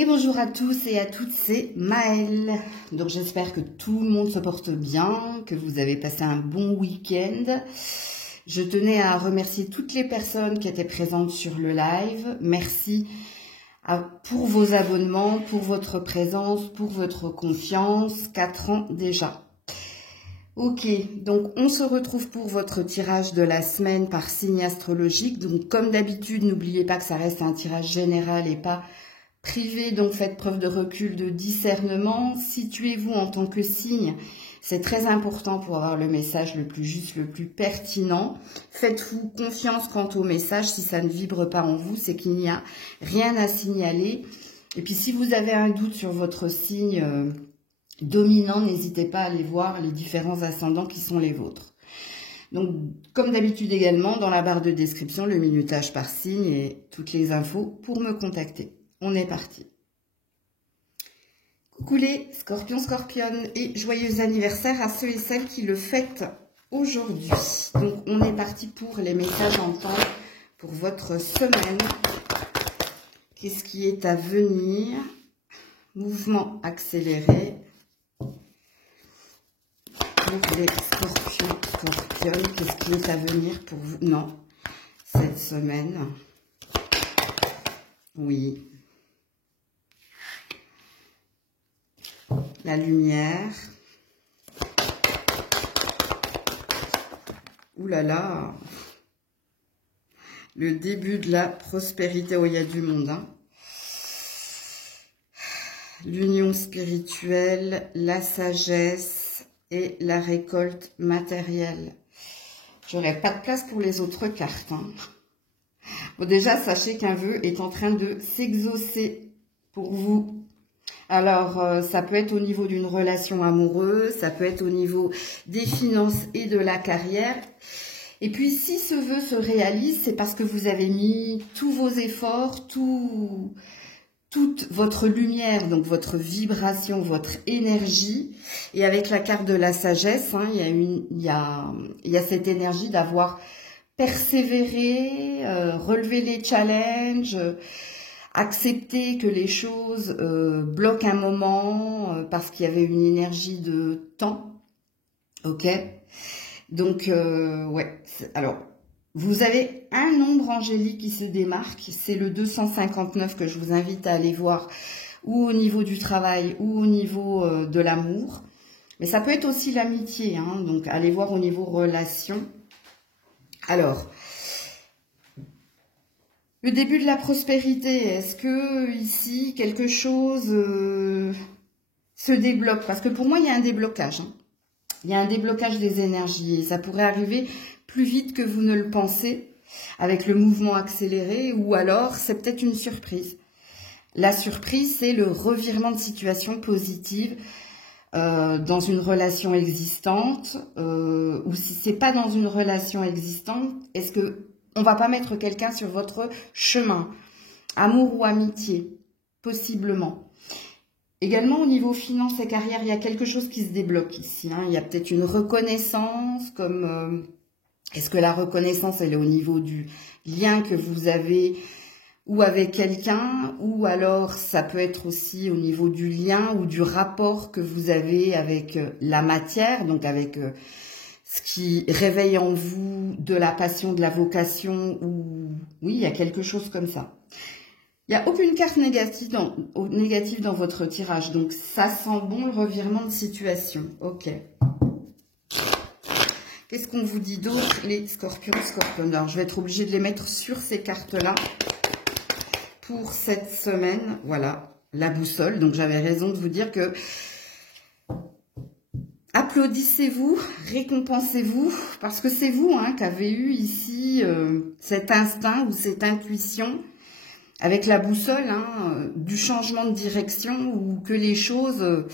Et bonjour à tous et à toutes, c'est Maëlle. Donc j'espère que tout le monde se porte bien, que vous avez passé un bon week-end. Je tenais à remercier toutes les personnes qui étaient présentes sur le live. Merci pour vos abonnements, pour votre présence, pour votre confiance. 4 ans déjà. Ok, donc on se retrouve pour votre tirage de la semaine par signe astrologique. Donc comme d'habitude, n'oubliez pas que ça reste un tirage général et pas privé, donc faites preuve de recul, de discernement. Situez-vous en tant que signe, c'est très important pour avoir le message le plus juste, le plus pertinent. Faites-vous confiance quant au message. Si ça ne vibre pas en vous, c'est qu'il n'y a rien à signaler. Et puis si vous avez un doute sur votre signe dominant, n'hésitez pas à aller voir les différents ascendants qui sont les vôtres. Donc, comme d'habitude également, dans la barre de description, le minutage par signe et toutes les infos pour me contacter. On est parti. Coucou les scorpions, scorpionnes et joyeux anniversaire à ceux et celles qui le fêtent aujourd'hui. Donc, on est parti pour les messages en temps pour votre semaine. Qu'est-ce qui est à venir? Mouvement accéléré. Pour les scorpions, scorpionnes, qu'est-ce qui est à venir pour vous? Non, cette semaine. Oui. La lumière. Ouh là là. Le début de la prospérité. Oh, il y a du monde, hein. L'union spirituelle, la sagesse et la récolte matérielle. J'aurais pas de place pour les autres cartes, hein. Bon, déjà, sachez qu'un vœu est en train de s'exaucer pour vous. Alors, ça peut être au niveau d'une relation amoureuse, ça peut être au niveau des finances et de la carrière. Et puis, si ce vœu se réalise, c'est parce que vous avez mis tous vos efforts, toute votre lumière, donc votre vibration, votre énergie. Et avec la carte de la sagesse, hein, il y a cette énergie d'avoir persévéré, relevé les challenges, accepter que les choses bloquent un moment parce qu'il y avait une énergie de temps. Ok? Donc, ouais. Alors, vous avez un nombre angélique qui se démarque. C'est le 259 que je vous invite à aller voir, ou au niveau du travail, ou au niveau de l'amour. Mais ça peut être aussi l'amitié, hein, donc allez voir au niveau relation. Alors, le début de la prospérité, est-ce que ici quelque chose se débloque? Parce que pour moi, il y a un déblocage. Hein. Il y a un déblocage des énergies et ça pourrait arriver plus vite que vous ne le pensez avec le mouvement accéléré, ou alors c'est peut-être une surprise. La surprise, c'est le revirement de situation positive dans une relation existante, ou si c'est pas dans une relation existante, est-ce que on va pas mettre quelqu'un sur votre chemin, amour ou amitié, possiblement. Également au niveau finance et carrière, il y a quelque chose qui se débloque ici. Hein. Il y a peut-être une reconnaissance, comme est-ce que la reconnaissance elle est au niveau du lien que vous avez ou avec quelqu'un, ou alors ça peut être aussi au niveau du lien ou du rapport que vous avez avec la matière, donc avec ce qui réveille en vous de la passion, de la vocation, ou oui, il y a quelque chose comme ça. Il n'y a aucune carte négative dans votre tirage, donc ça sent bon le revirement de situation. Ok. Qu'est-ce qu'on vous dit d'autre, les scorpions, scorpions? Alors, je vais être obligée de les mettre sur ces cartes-là pour cette semaine. Voilà, la boussole. Donc, j'avais raison de vous dire que applaudissez-vous, récompensez-vous, parce que c'est vous hein, qui avez eu ici cet instinct ou cette intuition avec la boussole, hein, du changement de direction ou que les choses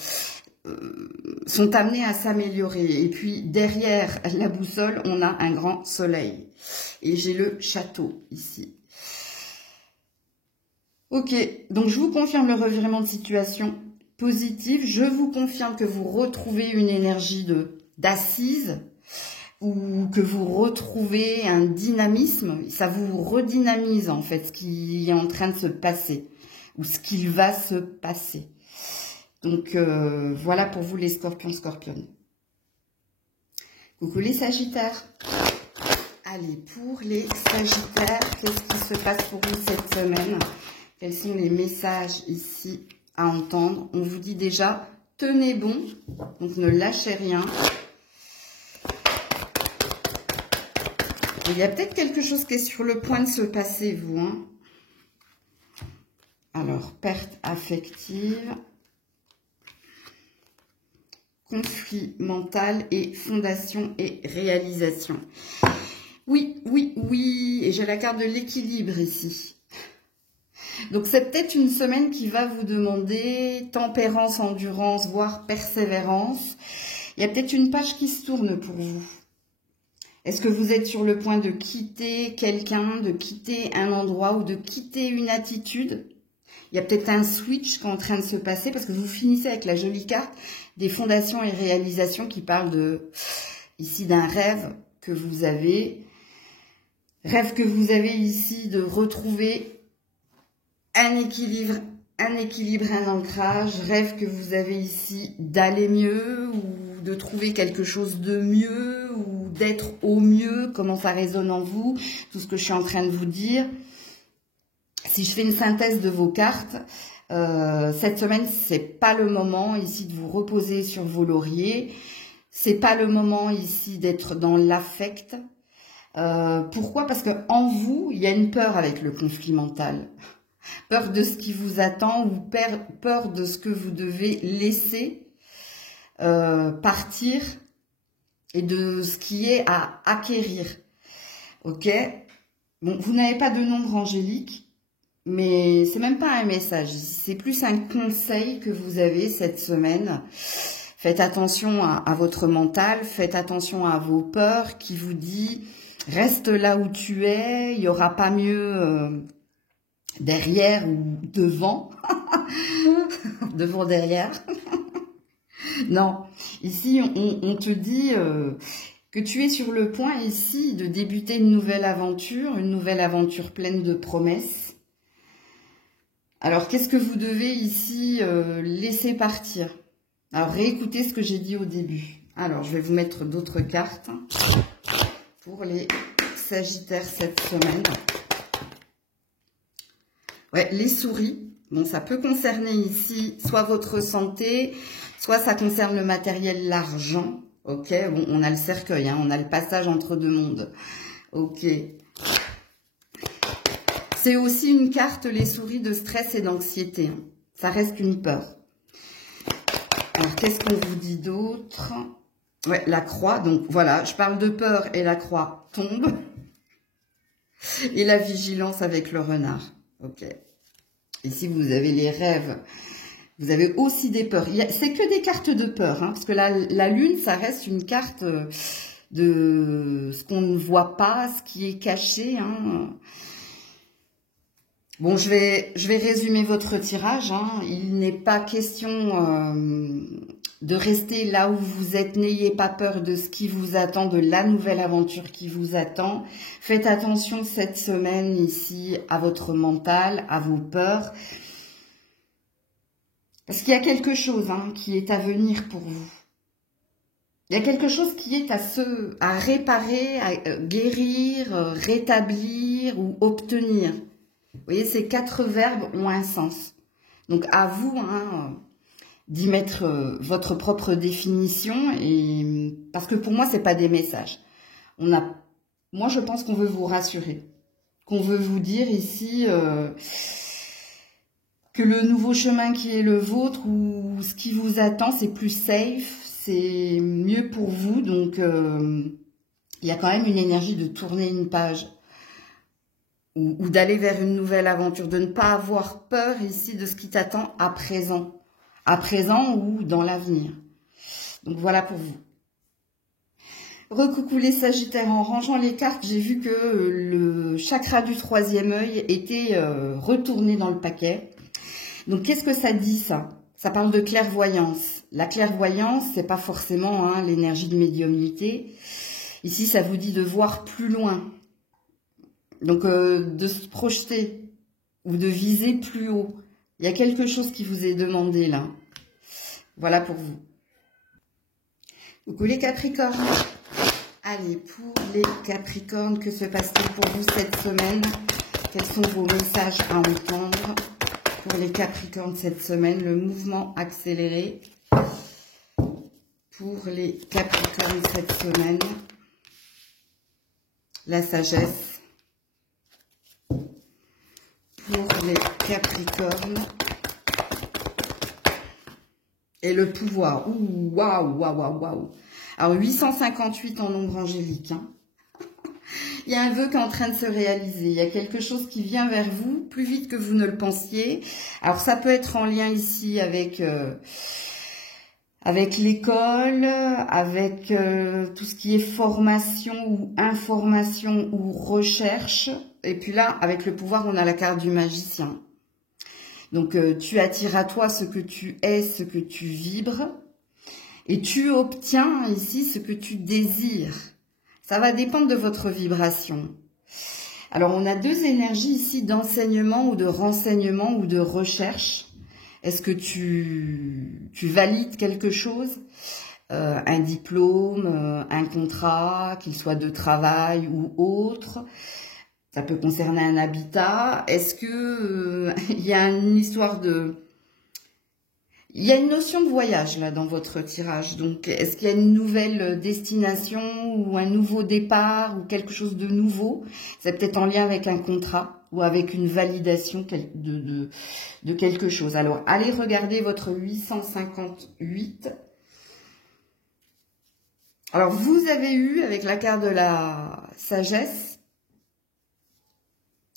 sont amenées à s'améliorer. Et puis derrière la boussole, on a un grand soleil. Et j'ai le château ici. Ok, donc je vous confirme le revirement de situation positive. Je vous confirme que vous retrouvez une énergie d'assise ou que vous retrouvez un dynamisme. Ça vous redynamise en fait ce qui est en train de se passer. ou ce qu'il va se passer. Donc, voilà pour vous les scorpions, scorpionnes. Coucou les sagittaires. Allez, pour les sagittaires, qu'est-ce qui se passe pour vous cette semaine? Quels sont les messages ici à entendre? On vous dit déjà, tenez bon, donc ne lâchez rien. Il y a peut-être quelque chose qui est sur le point de se passer, vous. Hein. Alors, perte affective, conflit mental et fondation et réalisation. Oui, oui, oui, et j'ai la carte de l'équilibre ici. Donc, c'est peut-être une semaine qui va vous demander tempérance, endurance, voire persévérance. Il y a peut-être une page qui se tourne pour vous. Est-ce que vous êtes sur le point de quitter quelqu'un, de quitter un endroit ou de quitter une attitude? Il y a peut-être un switch qui est en train de se passer parce que vous finissez avec la jolie carte des fondations et réalisations qui parle de, ici d'un rêve que vous avez. Rêve que vous avez ici de retrouver un équilibre, un ancrage. Rêve que vous avez ici d'aller mieux ou de trouver quelque chose de mieux ou d'être au mieux, comment ça résonne en vous, tout ce que je suis en train de vous dire. Si je fais une synthèse de vos cartes, cette semaine, c'est pas le moment ici de vous reposer sur vos lauriers, c'est pas le moment ici d'être dans l'affect. Pourquoi? Parce que en vous, il y a une peur avec le conflit mental. Peur de ce qui vous attend ou peur de ce que vous devez laisser partir et de ce qui est à acquérir. Ok? Bon, vous n'avez pas de nombre angélique, mais c'est même pas un message. C'est plus un conseil que vous avez cette semaine. Faites attention à votre mental, faites attention à vos peurs qui vous dit reste là où tu es, il n'y aura pas mieux derrière ou devant. Devant, derrière. Non, ici on te dit que tu es sur le point ici de débuter une nouvelle aventure pleine de promesses. Alors qu'est-ce que vous devez ici laisser partir? Alors réécoutez ce que j'ai dit au début. Alors je vais vous mettre d'autres cartes pour les Sagittaires cette semaine. Ouais, les souris. Bon, ça peut concerner ici soit votre santé, soit ça concerne le matériel, l'argent. Ok, bon, on a le cercueil, hein, on a le passage entre deux mondes. Ok. C'est aussi une carte, les souris, de stress et d'anxiété. Hein. Ça reste une peur. Alors, qu'est-ce qu'on vous dit d'autre? Ouais, la croix. Donc, voilà, je parle de peur et la croix tombe. Et la vigilance avec le renard. Ok. Ici, vous avez les rêves. Vous avez aussi des peurs. C'est que des cartes de peur, hein, parce que la lune, ça reste une carte de ce qu'on ne voit pas, ce qui est caché. Hein. Bon, je vais résumer votre tirage. Hein. Il n'est pas question de rester là où vous êtes. N'ayez pas peur de ce qui vous attend, de la nouvelle aventure qui vous attend. Faites attention cette semaine ici à votre mental, à vos peurs. Parce qu'il y a quelque chose hein, qui est à venir pour vous. Il y a quelque chose qui est à réparer, à guérir, rétablir ou obtenir. Vous voyez, ces 4 verbes ont un sens. Donc à vous hein, d'y mettre votre propre définition. Et parce que pour moi, c'est pas des messages. Moi, je pense qu'on veut vous rassurer. Qu'on veut vous dire ici... que le nouveau chemin qui est le vôtre ou ce qui vous attend, c'est plus safe, c'est mieux pour vous. Donc, il y a quand même une énergie de tourner une page ou d'aller vers une nouvelle aventure, de ne pas avoir peur ici de ce qui t'attend à présent ou dans l'avenir. Donc, voilà pour vous. Recoucou les Sagittaires, en rangeant les cartes, j'ai vu que le chakra du 3e œil était retourné dans le paquet. Donc, qu'est-ce que ça dit, ça? Ça parle de clairvoyance. La clairvoyance, c'est pas forcément hein, l'énergie de médiumnité. Ici, ça vous dit de voir plus loin. Donc, de se projeter ou de viser plus haut. Il y a quelque chose qui vous est demandé là. Voilà pour vous. Coucou les Capricornes. Allez, pour les Capricornes, que se passe-t-il pour vous cette semaine? Quels sont vos messages à entendre pour les Capricornes cette semaine? Le mouvement accéléré pour les Capricornes cette semaine. La sagesse pour les Capricornes. Et le pouvoir. Ouh, waouh, waouh, waouh, waouh. Alors, 858 en nombre angélique. Hein. Il y a un vœu qui est en train de se réaliser. Il y a quelque chose qui vient vers vous plus vite que vous ne le pensiez. Alors, ça peut être en lien ici avec l'école, avec tout ce qui est formation ou information ou recherche. Et puis là, avec le pouvoir, on a la carte du magicien. Donc, tu attires à toi ce que tu es, ce que tu vibres. Et tu obtiens ici ce que tu désires. Ça va dépendre de votre vibration. Alors, on a deux énergies ici d'enseignement ou de renseignement ou de recherche. Est-ce que tu valides quelque chose? Un diplôme, un contrat, qu'il soit de travail ou autre. Ça peut concerner un habitat. Est-ce que il y a une histoire de... Il y a une notion de voyage là dans votre tirage. Donc, est-ce qu'il y a une nouvelle destination ou un nouveau départ ou quelque chose de nouveau? C'est peut-être en lien avec un contrat ou avec une validation de quelque chose. Alors, allez regarder votre 858. Alors, vous avez eu, avec la carte de la sagesse,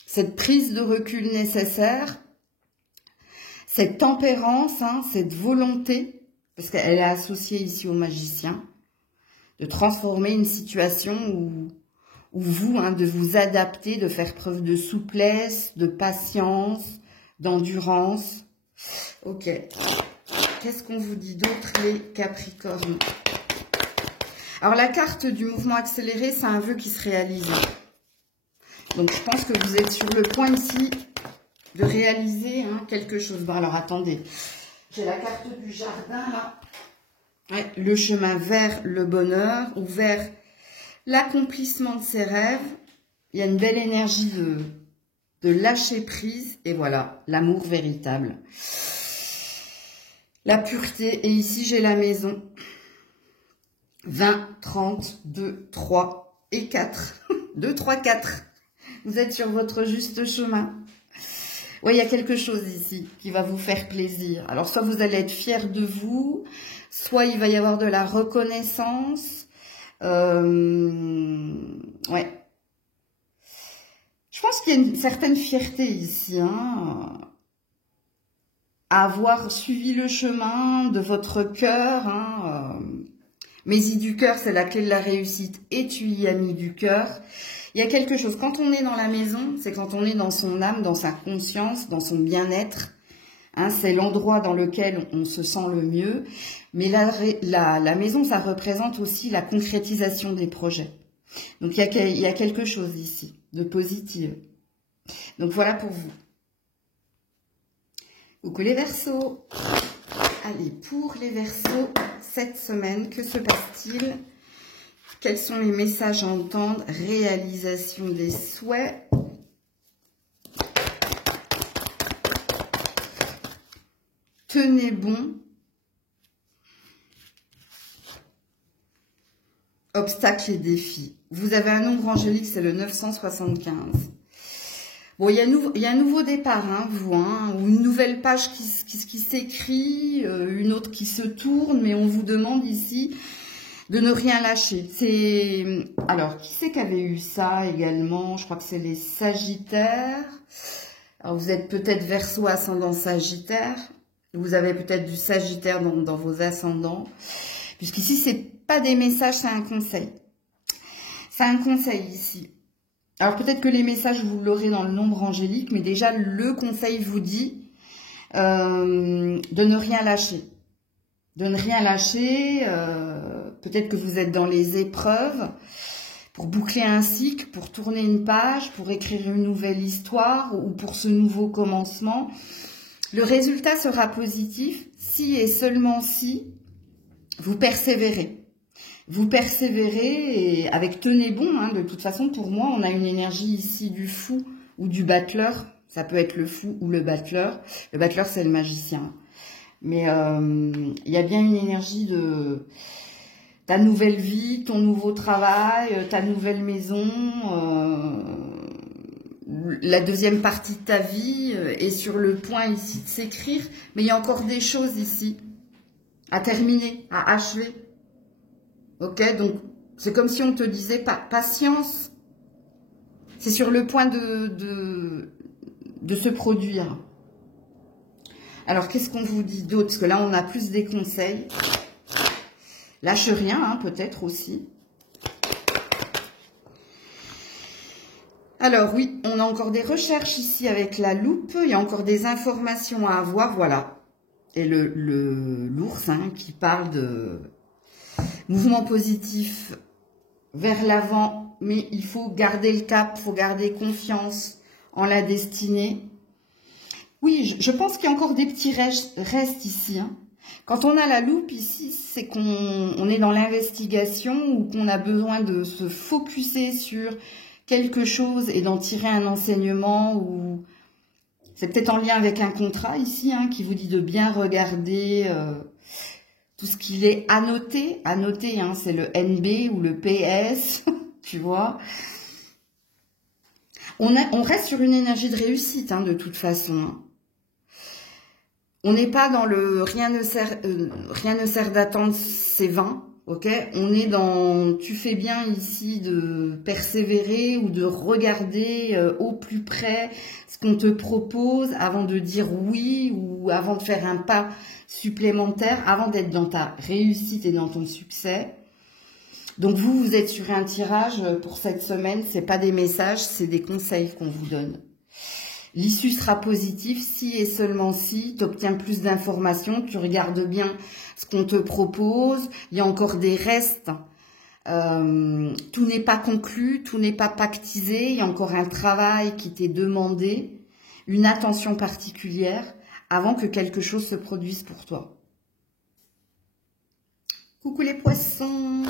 cette prise de recul nécessaire, cette tempérance, hein, cette volonté, parce qu'elle est associée ici au magicien, de transformer une situation où vous, hein, de vous adapter, de faire preuve de souplesse, de patience, d'endurance. Ok. Qu'est-ce qu'on vous dit d'autre, les Capricornes? Alors, la carte du mouvement accéléré, c'est un vœu qui se réalise. Donc, je pense que vous êtes sur le point ici de réaliser quelque chose. Bon, alors, attendez. J'ai la carte du jardin, là. Ouais, le chemin vers le bonheur ou vers l'accomplissement de ses rêves. Il y a une belle énergie de lâcher prise. Et voilà, l'amour véritable. La pureté. Et ici, j'ai la maison. 20, 30, 2, 3 et 4. 2, 3, 4. Vous êtes sur votre juste chemin. Oui, il y a quelque chose ici qui va vous faire plaisir. Alors, soit vous allez être fiers de vous, soit il va y avoir de la reconnaissance. Ouais. Je pense qu'il y a une certaine fierté ici, hein, à avoir suivi le chemin de votre cœur. Hein, Maisie du cœur, c'est la clé de la réussite et tu y as mis du cœur. Il y a quelque chose, quand on est dans la maison, c'est quand on est dans son âme, dans sa conscience, dans son bien-être. Hein, c'est l'endroit dans lequel on se sent le mieux. Mais la maison, ça représente aussi la concrétisation des projets. Donc, il y a quelque chose ici de positif. Donc, voilà pour vous. Coucou les Verseaux. Allez, pour les Verseaux, cette semaine, que se passe-t-il? Quels sont les messages à entendre? Réalisation des souhaits. Tenez bon. Obstacles et défis. Vous avez un nombre angélique, c'est le 975. Bon, il y a un nouveau départ, hein, vous, hein, ou une nouvelle page qui s'écrit, une autre qui se tourne, mais on vous demande ici de ne rien lâcher. Alors, qui c'est qui avait eu ça également? Je crois que c'est les Sagittaires. Alors, vous êtes peut-être Verseau ascendant Sagittaire. Vous avez peut-être du Sagittaire dans vos ascendants. Puisqu'ici, c'est pas des messages, c'est un conseil. C'est un conseil ici. Alors, peut-être que les messages, vous l'aurez dans le nombre angélique, mais déjà, le conseil vous dit de ne rien lâcher. De ne rien lâcher. Peut-être que vous êtes dans les épreuves pour boucler un cycle, pour tourner une page, pour écrire une nouvelle histoire ou pour ce nouveau commencement. Le résultat sera positif si et seulement si vous persévérez. Vous persévérez et avec tenez bon, hein, de toute façon, pour moi, on a une énergie ici du fou ou du battleur. Ça peut être le fou ou le battleur. Le battleur, c'est le magicien. Mais il y a bien une énergie de ta nouvelle vie, ton nouveau travail, ta nouvelle maison, la deuxième partie de ta vie est sur le point ici de s'écrire. Mais il y a encore des choses ici à terminer, à achever. Ok, donc c'est comme si on te disait patience. C'est sur le point de se produire. Alors, qu'est-ce qu'on vous dit d'autre? Parce que là, on a plus des conseils. Lâche rien, hein, peut-être aussi. Alors, oui, on a encore des recherches ici avec la loupe. Il y a encore des informations à avoir, voilà. Et l'ours, hein, qui parle de mouvement positif vers l'avant. Mais il faut garder le cap, il faut garder confiance en la destinée. Oui, je pense qu'il y a encore des petits restes ici. Hein. Quand on a la loupe ici, c'est qu'on est dans l'investigation ou qu'on a besoin de se focuser sur quelque chose et d'en tirer un enseignement. Ou c'est peut-être en lien avec un contrat ici, hein, qui vous dit de bien regarder tout ce qu'il est annoté. Annoté, hein, c'est le NB ou le PS, tu vois. On reste sur une énergie de réussite, hein, de toute façon. Hein. On n'est pas dans le rien ne sert d'attendre, c'est vain, ok? On est dans tu fais bien ici de persévérer ou de regarder au plus près ce qu'on te propose avant de dire oui ou avant de faire un pas supplémentaire, avant d'être dans ta réussite et dans ton succès. Donc vous êtes sur un tirage pour cette semaine, c'est pas des messages, c'est des conseils qu'on vous donne. L'issue sera positive si et seulement si tu obtiens plus d'informations, tu regardes bien ce qu'on te propose. Il y a encore des restes. Tout n'est pas conclu, tout n'est pas pactisé. Il y a encore un travail qui t'est demandé, une attention particulière avant que quelque chose se produise pour toi. Coucou les poissons!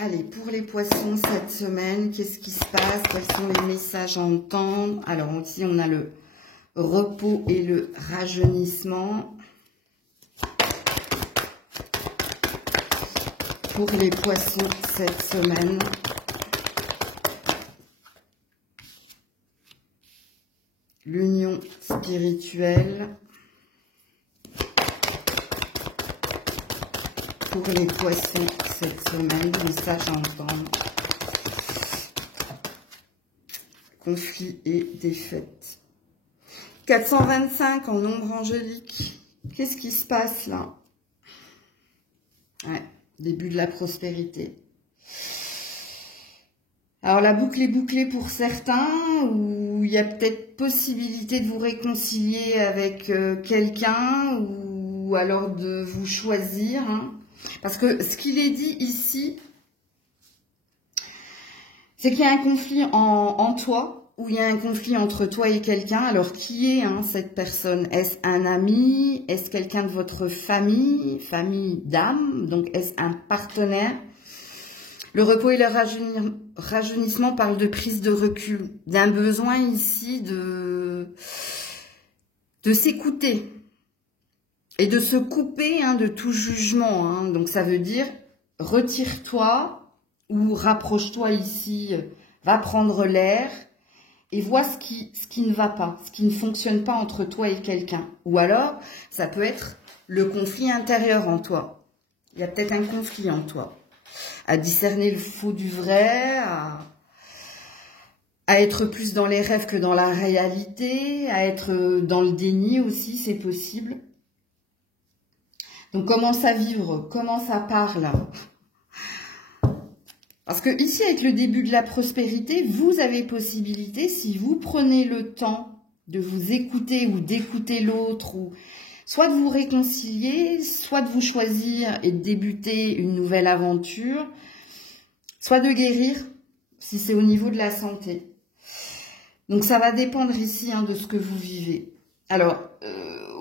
Allez, pour les poissons, cette semaine, qu'est-ce qui se passe? Quels sont les messages à entendre? Alors, ici, on a le repos et le rajeunissement. Pour les poissons, cette semaine. L'union spirituelle. Pour les poissons cette semaine, message à entendre. Conflit et défaite. 425 en ombre angélique. Qu'est-ce qui se passe là? Ouais, début de la prospérité. Alors la boucle est bouclée pour certains, ou il y a peut-être possibilité de vous réconcilier avec quelqu'un, ou alors de vous choisir, hein. Parce que ce qu'il est dit ici, c'est qu'il y a un conflit en toi, ou il y a un conflit entre toi et quelqu'un. Alors, qui est cette personne? Est-ce un ami? Est-ce quelqu'un de votre famille? Famille d'âme? Donc, est-ce un partenaire? Le repos et le rajeunissement parlent de prise de recul, d'un besoin ici de s'écouter. Et de se couper de tout jugement. Donc ça veut dire retire-toi ou rapproche-toi ici, va prendre l'air et vois ce qui ne va pas, ce qui ne fonctionne pas entre toi et quelqu'un. Ou alors, ça peut être le conflit intérieur en toi. Il y a peut-être un conflit en toi. À discerner le faux du vrai, à être plus dans les rêves que dans la réalité, à être dans le déni aussi, c'est possible. Donc, commence à vivre, commence à parler. Parce que ici, avec le début de la prospérité, vous avez possibilité, si vous prenez le temps de vous écouter ou d'écouter l'autre, ou soit de vous réconcilier, soit de vous choisir et de débuter une nouvelle aventure, soit de guérir, si c'est au niveau de la santé. Donc, ça va dépendre ici de ce que vous vivez. Alors,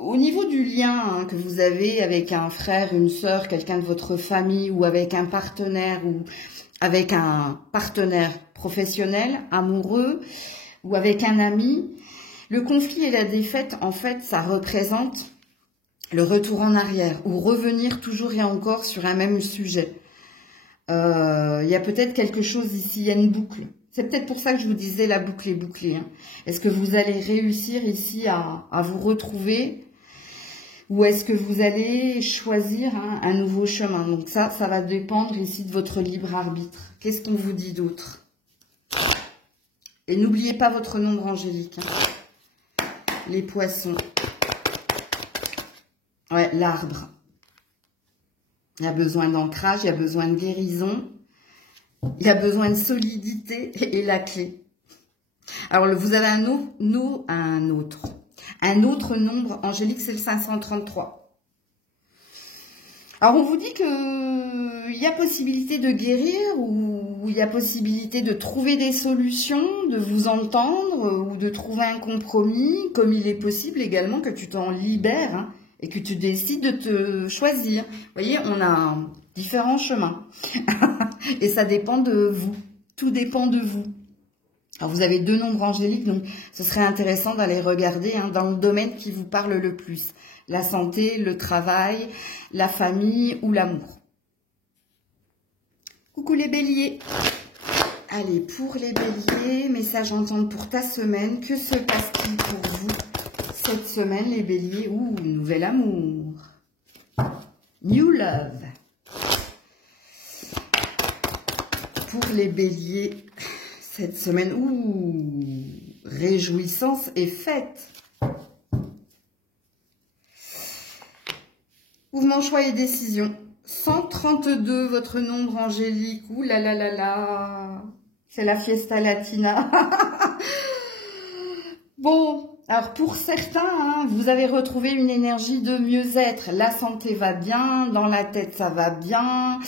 au niveau du lien hein, que vous avez avec un frère, une sœur, quelqu'un de votre famille ou avec un partenaire ou avec un partenaire professionnel, amoureux ou avec un ami, le conflit et la défaite, en fait, ça représente le retour en arrière ou revenir toujours et encore sur un même sujet. Il y a peut-être quelque chose ici, il y a une boucle. C'est peut-être pour ça que je vous disais la boucle est bouclée. Hein. Est-ce que vous allez réussir ici à vous retrouver ou est-ce que vous allez choisir hein, un nouveau chemin? Donc ça va dépendre ici de votre libre arbitre. Qu'est-ce qu'on vous dit d'autre? Et n'oubliez pas votre nombre angélique. Hein. Les poissons. Ouais, l'arbre. Il y a besoin d'ancrage, il y a besoin de guérison. Il y a besoin de solidité et la clé. Alors, vous avez un autre nombre angélique, c'est le 533. Alors, on vous dit que il y a possibilité de guérir ou il y a possibilité de trouver des solutions, de vous entendre ou de trouver un compromis, comme il est possible également que tu t'en libères hein, et que tu décides de te choisir. Vous voyez, on a différents chemins. Et ça dépend de vous. Tout dépend de vous. Alors, vous avez 2 nombres angéliques, donc ce serait intéressant d'aller regarder hein, dans le domaine qui vous parle le plus. La santé, le travail, la famille ou l'amour. Coucou les béliers. Allez, pour les béliers, message entendre pour ta semaine. Que se passe-t-il pour vous cette semaine, les béliers? Ouh, nouvel amour. New love. Pour les béliers, cette semaine, ouh, réjouissance et fête. Mouvement, choix et décision. 132, votre nombre angélique. Ouh là là là là. C'est la fiesta latina. Bon, alors pour certains, hein, vous avez retrouvé une énergie de mieux-être. La santé va bien, dans la tête ça va bien.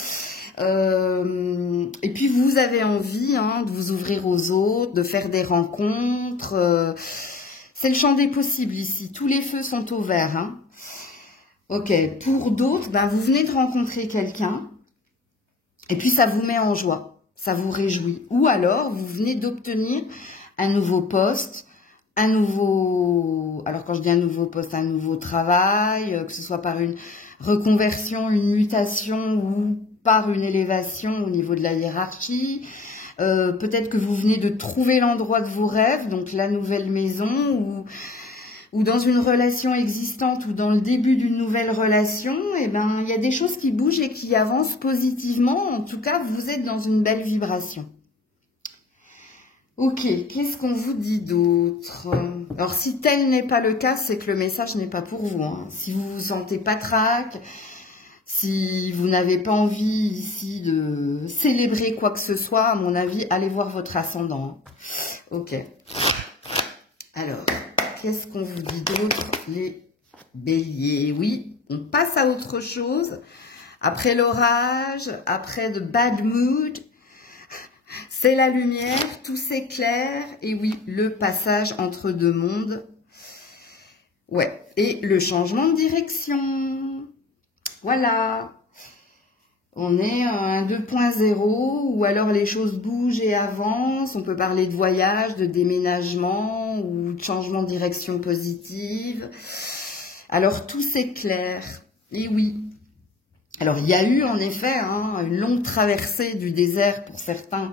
Et puis vous avez envie hein, de vous ouvrir aux autres, de faire des rencontres. C'est le champ des possibles ici. Tous les feux sont au vert. Hein. Ok. Pour d'autres, ben, vous venez de rencontrer quelqu'un et puis ça vous met en joie, ça vous réjouit. Ou alors vous venez d'obtenir un nouveau poste, alors quand je dis un nouveau poste, un nouveau travail, que ce soit par une reconversion, une mutation ou par une élévation au niveau de la hiérarchie. Peut-être que vous venez de trouver l'endroit de vos rêves, donc la nouvelle maison, ou dans une relation existante ou dans le début d'une nouvelle relation, eh ben, il y a des choses qui bougent et qui avancent positivement. En tout cas, vous êtes dans une belle vibration. Ok, qu'est-ce qu'on vous dit d'autre? Alors, si tel n'est pas le cas, c'est que le message n'est pas pour vous. Hein. Si vous vous sentez pas trac, si vous n'avez pas envie ici de célébrer quoi que ce soit, à mon avis, allez voir votre ascendant. Ok. Alors, qu'est-ce qu'on vous dit d'autre, les béliers? Oui, on passe à autre chose. Après l'orage, après de bad mood, c'est la lumière, tout s'éclaire. Et oui, le passage entre 2 mondes. Ouais, et le changement de direction. Voilà. On est à un 2.0 ou alors les choses bougent et avancent. On peut parler de voyage, de déménagement ou de changement de direction positive. Alors tout s'éclaire. Et oui. Alors il y a eu en effet hein, une longue traversée du désert pour certains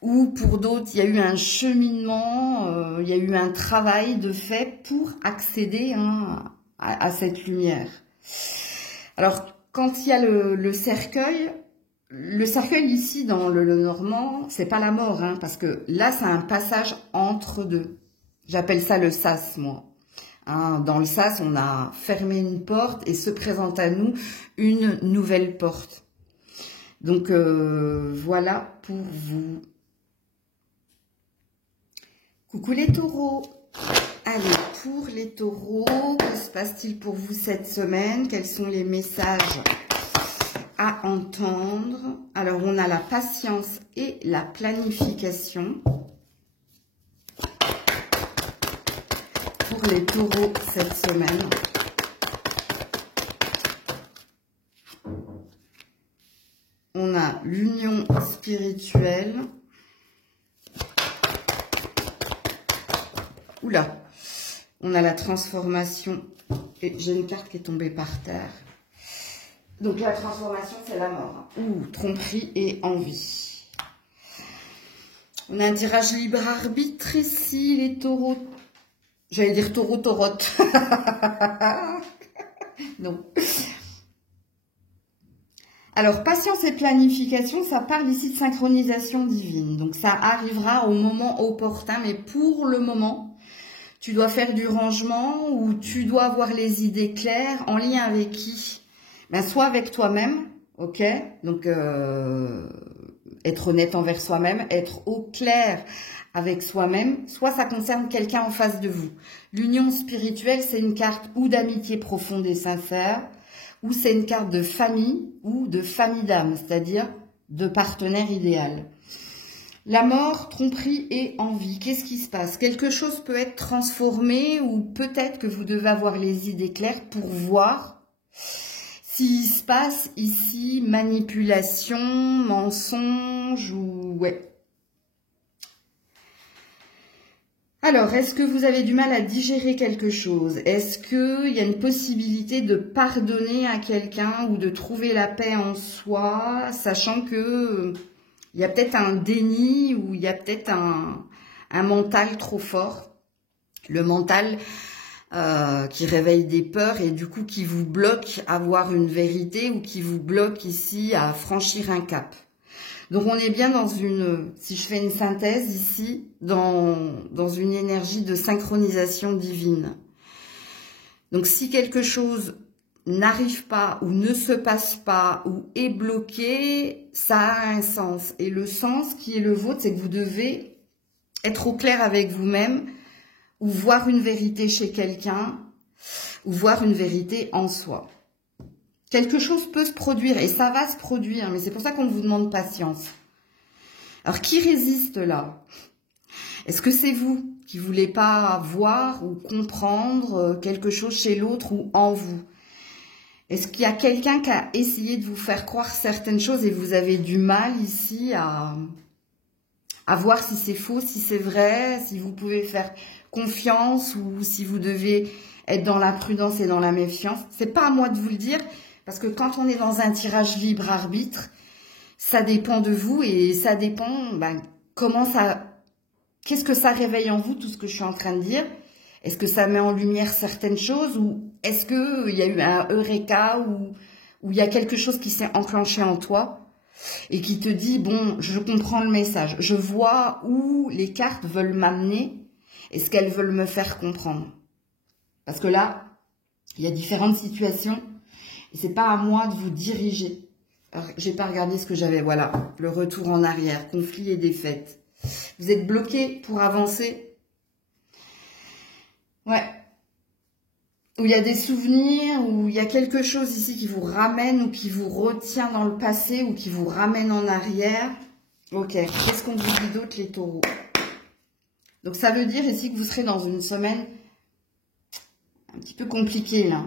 ou pour d'autres, il y a eu un cheminement, il y a eu un travail de fait pour accéder hein, à cette lumière. Alors, quand il y a le cercueil ici dans le normand, c'est pas la mort, hein, parce que là, c'est un passage entre 2. J'appelle ça le sas, moi. Hein, dans le sas, on a fermé une porte et se présente à nous une nouvelle porte. Donc, voilà pour vous. Coucou les taureaux. Allez, pour les taureaux, que se passe-t-il pour vous cette semaine? Quels sont les messages à entendre? Alors, on a la patience et la planification. Pour pour les taureaux cette semaine. On a l'union spirituelle. Oula, on a la transformation. Et j'ai une carte qui est tombée par terre. Donc la transformation, c'est la mort. Ouh, tromperie et envie. On a un tirage libre arbitre ici, les taureaux. J'allais dire taureau, taurotte. Non. Alors, patience et planification, ça parle ici de synchronisation divine. Donc, ça arrivera au moment opportun, mais pour le moment, tu dois faire du rangement ou tu dois avoir les idées claires en lien avec qui? Ben, soit avec toi-même, ok? Donc, être honnête envers soi-même, être au clair avec soi-même, soit ça concerne quelqu'un en face de vous. L'union spirituelle, c'est une carte ou d'amitié profonde et sincère, ou c'est une carte de famille ou de famille d'âme, c'est-à-dire de partenaire idéal. La mort, tromperie et envie. Qu'est-ce qui se passe? Quelque chose peut être transformé ou peut-être que vous devez avoir les idées claires pour voir s'il se passe ici manipulation, mensonge ou... ouais. Alors, est-ce que vous avez du mal à digérer quelque chose? Est-ce qu'il y a une possibilité de pardonner à quelqu'un ou de trouver la paix en soi, sachant que il y a peut-être un déni ou il y a peut-être un mental trop fort? Le mental qui réveille des peurs et du coup qui vous bloque à voir une vérité ou qui vous bloque ici à franchir un cap. Donc on est bien dans une, si je fais une synthèse ici, dans une énergie de synchronisation divine. Donc si quelque chose n'arrive pas ou ne se passe pas ou est bloqué, ça a un sens. Et le sens qui est le vôtre, c'est que vous devez être au clair avec vous-même ou voir une vérité chez quelqu'un ou voir une vérité en soi. Quelque chose peut se produire et ça va se produire, mais c'est pour ça qu'on vous demande patience. Alors, qui résiste là? Est-ce que c'est vous qui voulez pas voir ou comprendre quelque chose chez l'autre ou en vous? Est-ce qu'il y a quelqu'un qui a essayé de vous faire croire certaines choses et vous avez du mal ici à voir si c'est faux, si c'est vrai, si vous pouvez faire confiance ou si vous devez être dans la prudence et dans la méfiance? C'est pas à moi de vous le dire. Parce que quand on est dans un tirage libre arbitre, ça dépend de vous et ça dépend qu'est-ce que ça réveille en vous, tout ce que je suis en train de dire. Est-ce que ça met en lumière certaines choses ou est-ce qu'il y a eu un eureka ou il y a quelque chose qui s'est enclenché en toi et qui te dit, bon, je comprends le message, je vois où les cartes veulent m'amener et ce qu'elles veulent me faire comprendre. Parce que là, il y a différentes situations. Et c'est pas à moi de vous diriger. Alors, j'ai pas regardé ce que j'avais. Voilà, le retour en arrière, conflit et défaite. Vous êtes bloqué pour avancer. Ouais. Où il y a des souvenirs, où il y a quelque chose ici qui vous ramène ou qui vous retient dans le passé ou qui vous ramène en arrière. Ok, qu'est-ce qu'on vous dit d'autre les taureaux? Donc ça veut dire ici que vous serez dans une semaine un petit peu compliquée là.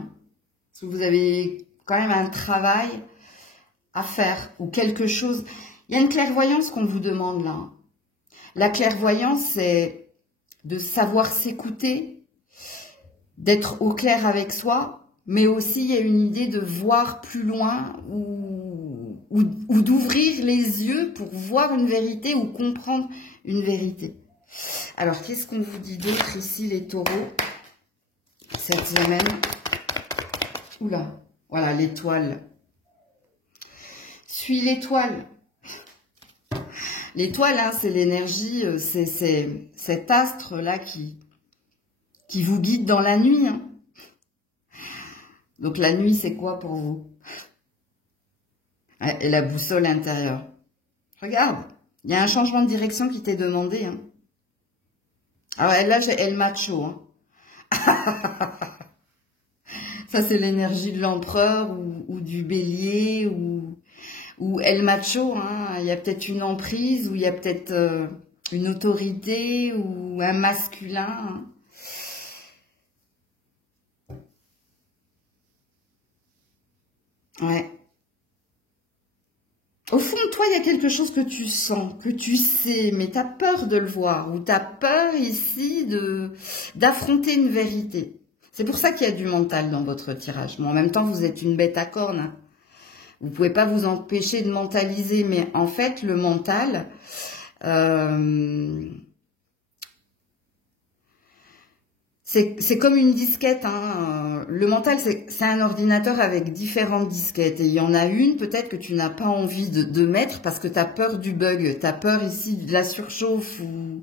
Parce que vous avez quand même un travail à faire ou quelque chose. Il y a une clairvoyance qu'on vous demande là. La clairvoyance, c'est de savoir s'écouter, d'être au clair avec soi, mais aussi il y a une idée de voir plus loin ou d'ouvrir les yeux pour voir une vérité ou comprendre une vérité. Alors, qu'est-ce qu'on vous dit d'autre ici, les taureaux, cette semaine? Oula, voilà, l'étoile. Suis l'étoile. L'étoile, hein, c'est l'énergie, c'est cet astre-là qui vous guide dans la nuit. Hein. Donc la nuit, c'est quoi pour vous? Et la boussole intérieure. Regarde, il y a un changement de direction qui t'est demandé. Hein. Alors là, j'ai El Macho. Hein. Ça, c'est l'énergie de l'empereur ou du bélier ou El Macho. Hein. Il y a peut-être une emprise ou il y a peut-être une autorité ou un masculin. Hein. Ouais. Au fond de toi, il y a quelque chose que tu sens, que tu sais, mais tu as peur de le voir, ou tu as peur ici d'affronter une vérité. C'est pour ça qu'il y a du mental dans votre tirage. Bon, en même temps, vous êtes une bête à cornes, hein. Vous ne pouvez pas vous empêcher de mentaliser, mais en fait, le mental, c'est comme une disquette, hein. Le mental, c'est un ordinateur avec différentes disquettes. Et il y en a une, peut-être, que tu n'as pas envie de mettre parce que tu as peur du bug. Tu as peur ici de la surchauffe, ou,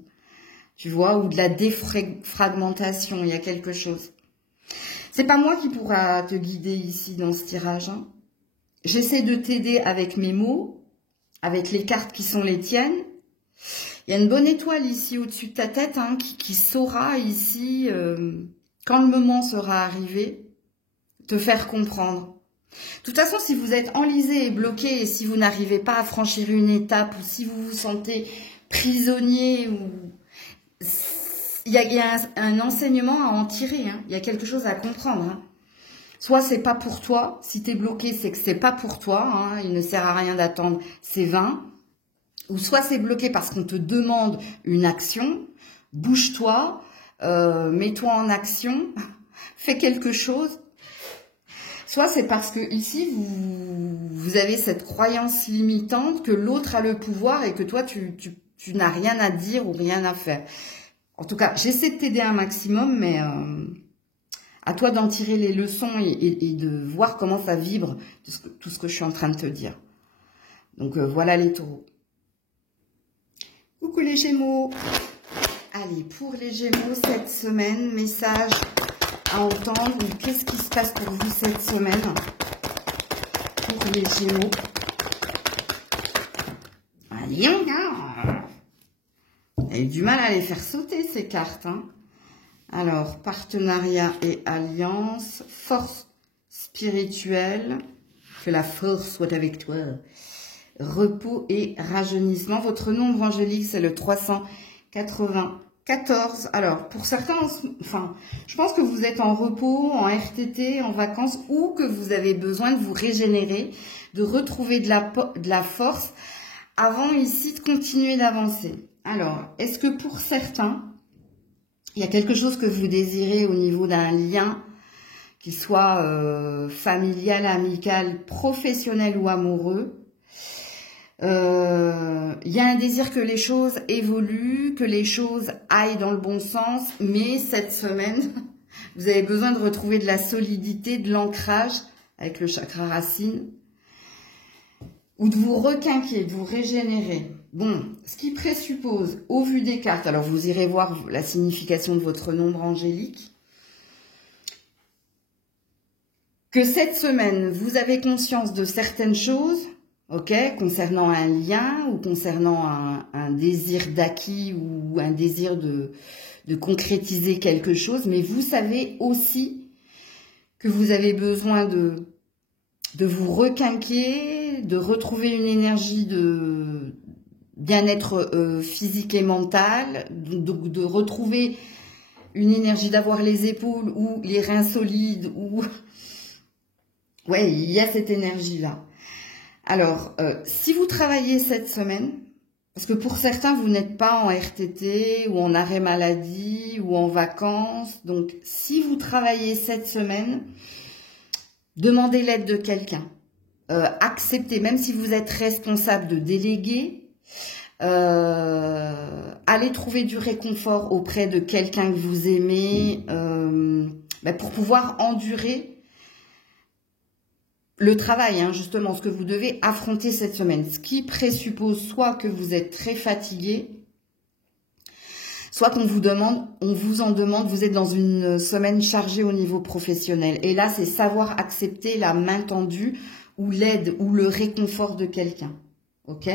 tu vois, ou de la défragmentation. Il y a quelque chose. C'est pas moi qui pourra te guider ici dans ce tirage, hein. J'essaie de t'aider avec mes mots, avec les cartes qui sont les tiennes. Il y a une bonne étoile ici au-dessus de ta tête, hein, qui saura ici, quand le moment sera arrivé, te faire comprendre. De toute façon, si vous êtes enlisé et bloqué, et si vous n'arrivez pas à franchir une étape, ou si vous vous sentez prisonnier, ou il y a un enseignement à en tirer, hein. Il y a quelque chose à comprendre, hein. Soit c'est pas pour toi, si tu es bloqué, c'est que c'est pas pour toi, hein, il ne sert à rien d'attendre, c'est vain. Ou soit c'est bloqué parce qu'on te demande une action, bouge-toi, mets-toi en action, fais quelque chose. Soit c'est parce que ici, vous avez cette croyance limitante que l'autre a le pouvoir et que toi, tu n'as rien à dire ou rien à faire. En tout cas, j'essaie de t'aider un maximum, mais à toi d'en tirer les leçons et de voir comment ça vibre, tout ce que je suis en train de te dire. Donc voilà les taureaux. Coucou les Gémeaux. Allez, pour les Gémeaux, cette semaine, message à entendre. Qu'est-ce qui se passe pour vous cette semaine pour les Gémeaux? Allez, on a eu du mal à les faire sauter ces cartes, hein. Alors, partenariat et alliance, force spirituelle, que la force soit avec toi. Repos et rajeunissement. Votre nombre angélique, c'est le 394. Alors, pour certains, enfin, je pense que vous êtes en repos, en RTT, en vacances, ou que vous avez besoin de vous régénérer, de retrouver de la force, avant ici de continuer d'avancer. Alors, est-ce que pour certains, il y a quelque chose que vous désirez au niveau d'un lien, qu'il soit familial, amical, professionnel ou amoureux? Il y a un désir que les choses évoluent, que les choses aillent dans le bon sens, mais cette semaine, vous avez besoin de retrouver de la solidité, de l'ancrage avec le chakra racine, ou de vous requinquer, de vous régénérer. Bon, ce qui présuppose, au vu des cartes, alors vous irez voir la signification de votre nombre angélique, que cette semaine, vous avez conscience de certaines choses, ok, concernant un lien ou concernant un désir d'acquis ou un désir de concrétiser quelque chose, mais vous savez aussi que vous avez besoin de vous requinquer, de retrouver une énergie de bien-être physique et mental, de retrouver une énergie d'avoir les épaules ou les reins solides, ou ouais, il y a cette énergie-là. Alors, si vous travaillez cette semaine, parce que pour certains, vous n'êtes pas en RTT ou en arrêt maladie ou en vacances, donc si vous travaillez cette semaine, demandez l'aide de quelqu'un. Acceptez, même si vous êtes responsable, de déléguer, allez trouver du réconfort auprès de quelqu'un que vous aimez, pour pouvoir endurer le travail, hein, justement, ce que vous devez affronter cette semaine. Ce qui présuppose soit que vous êtes très fatigué, soit qu'on vous en demande, vous êtes dans une semaine chargée au niveau professionnel. Et là, c'est savoir accepter la main tendue ou l'aide ou le réconfort de quelqu'un. Ok?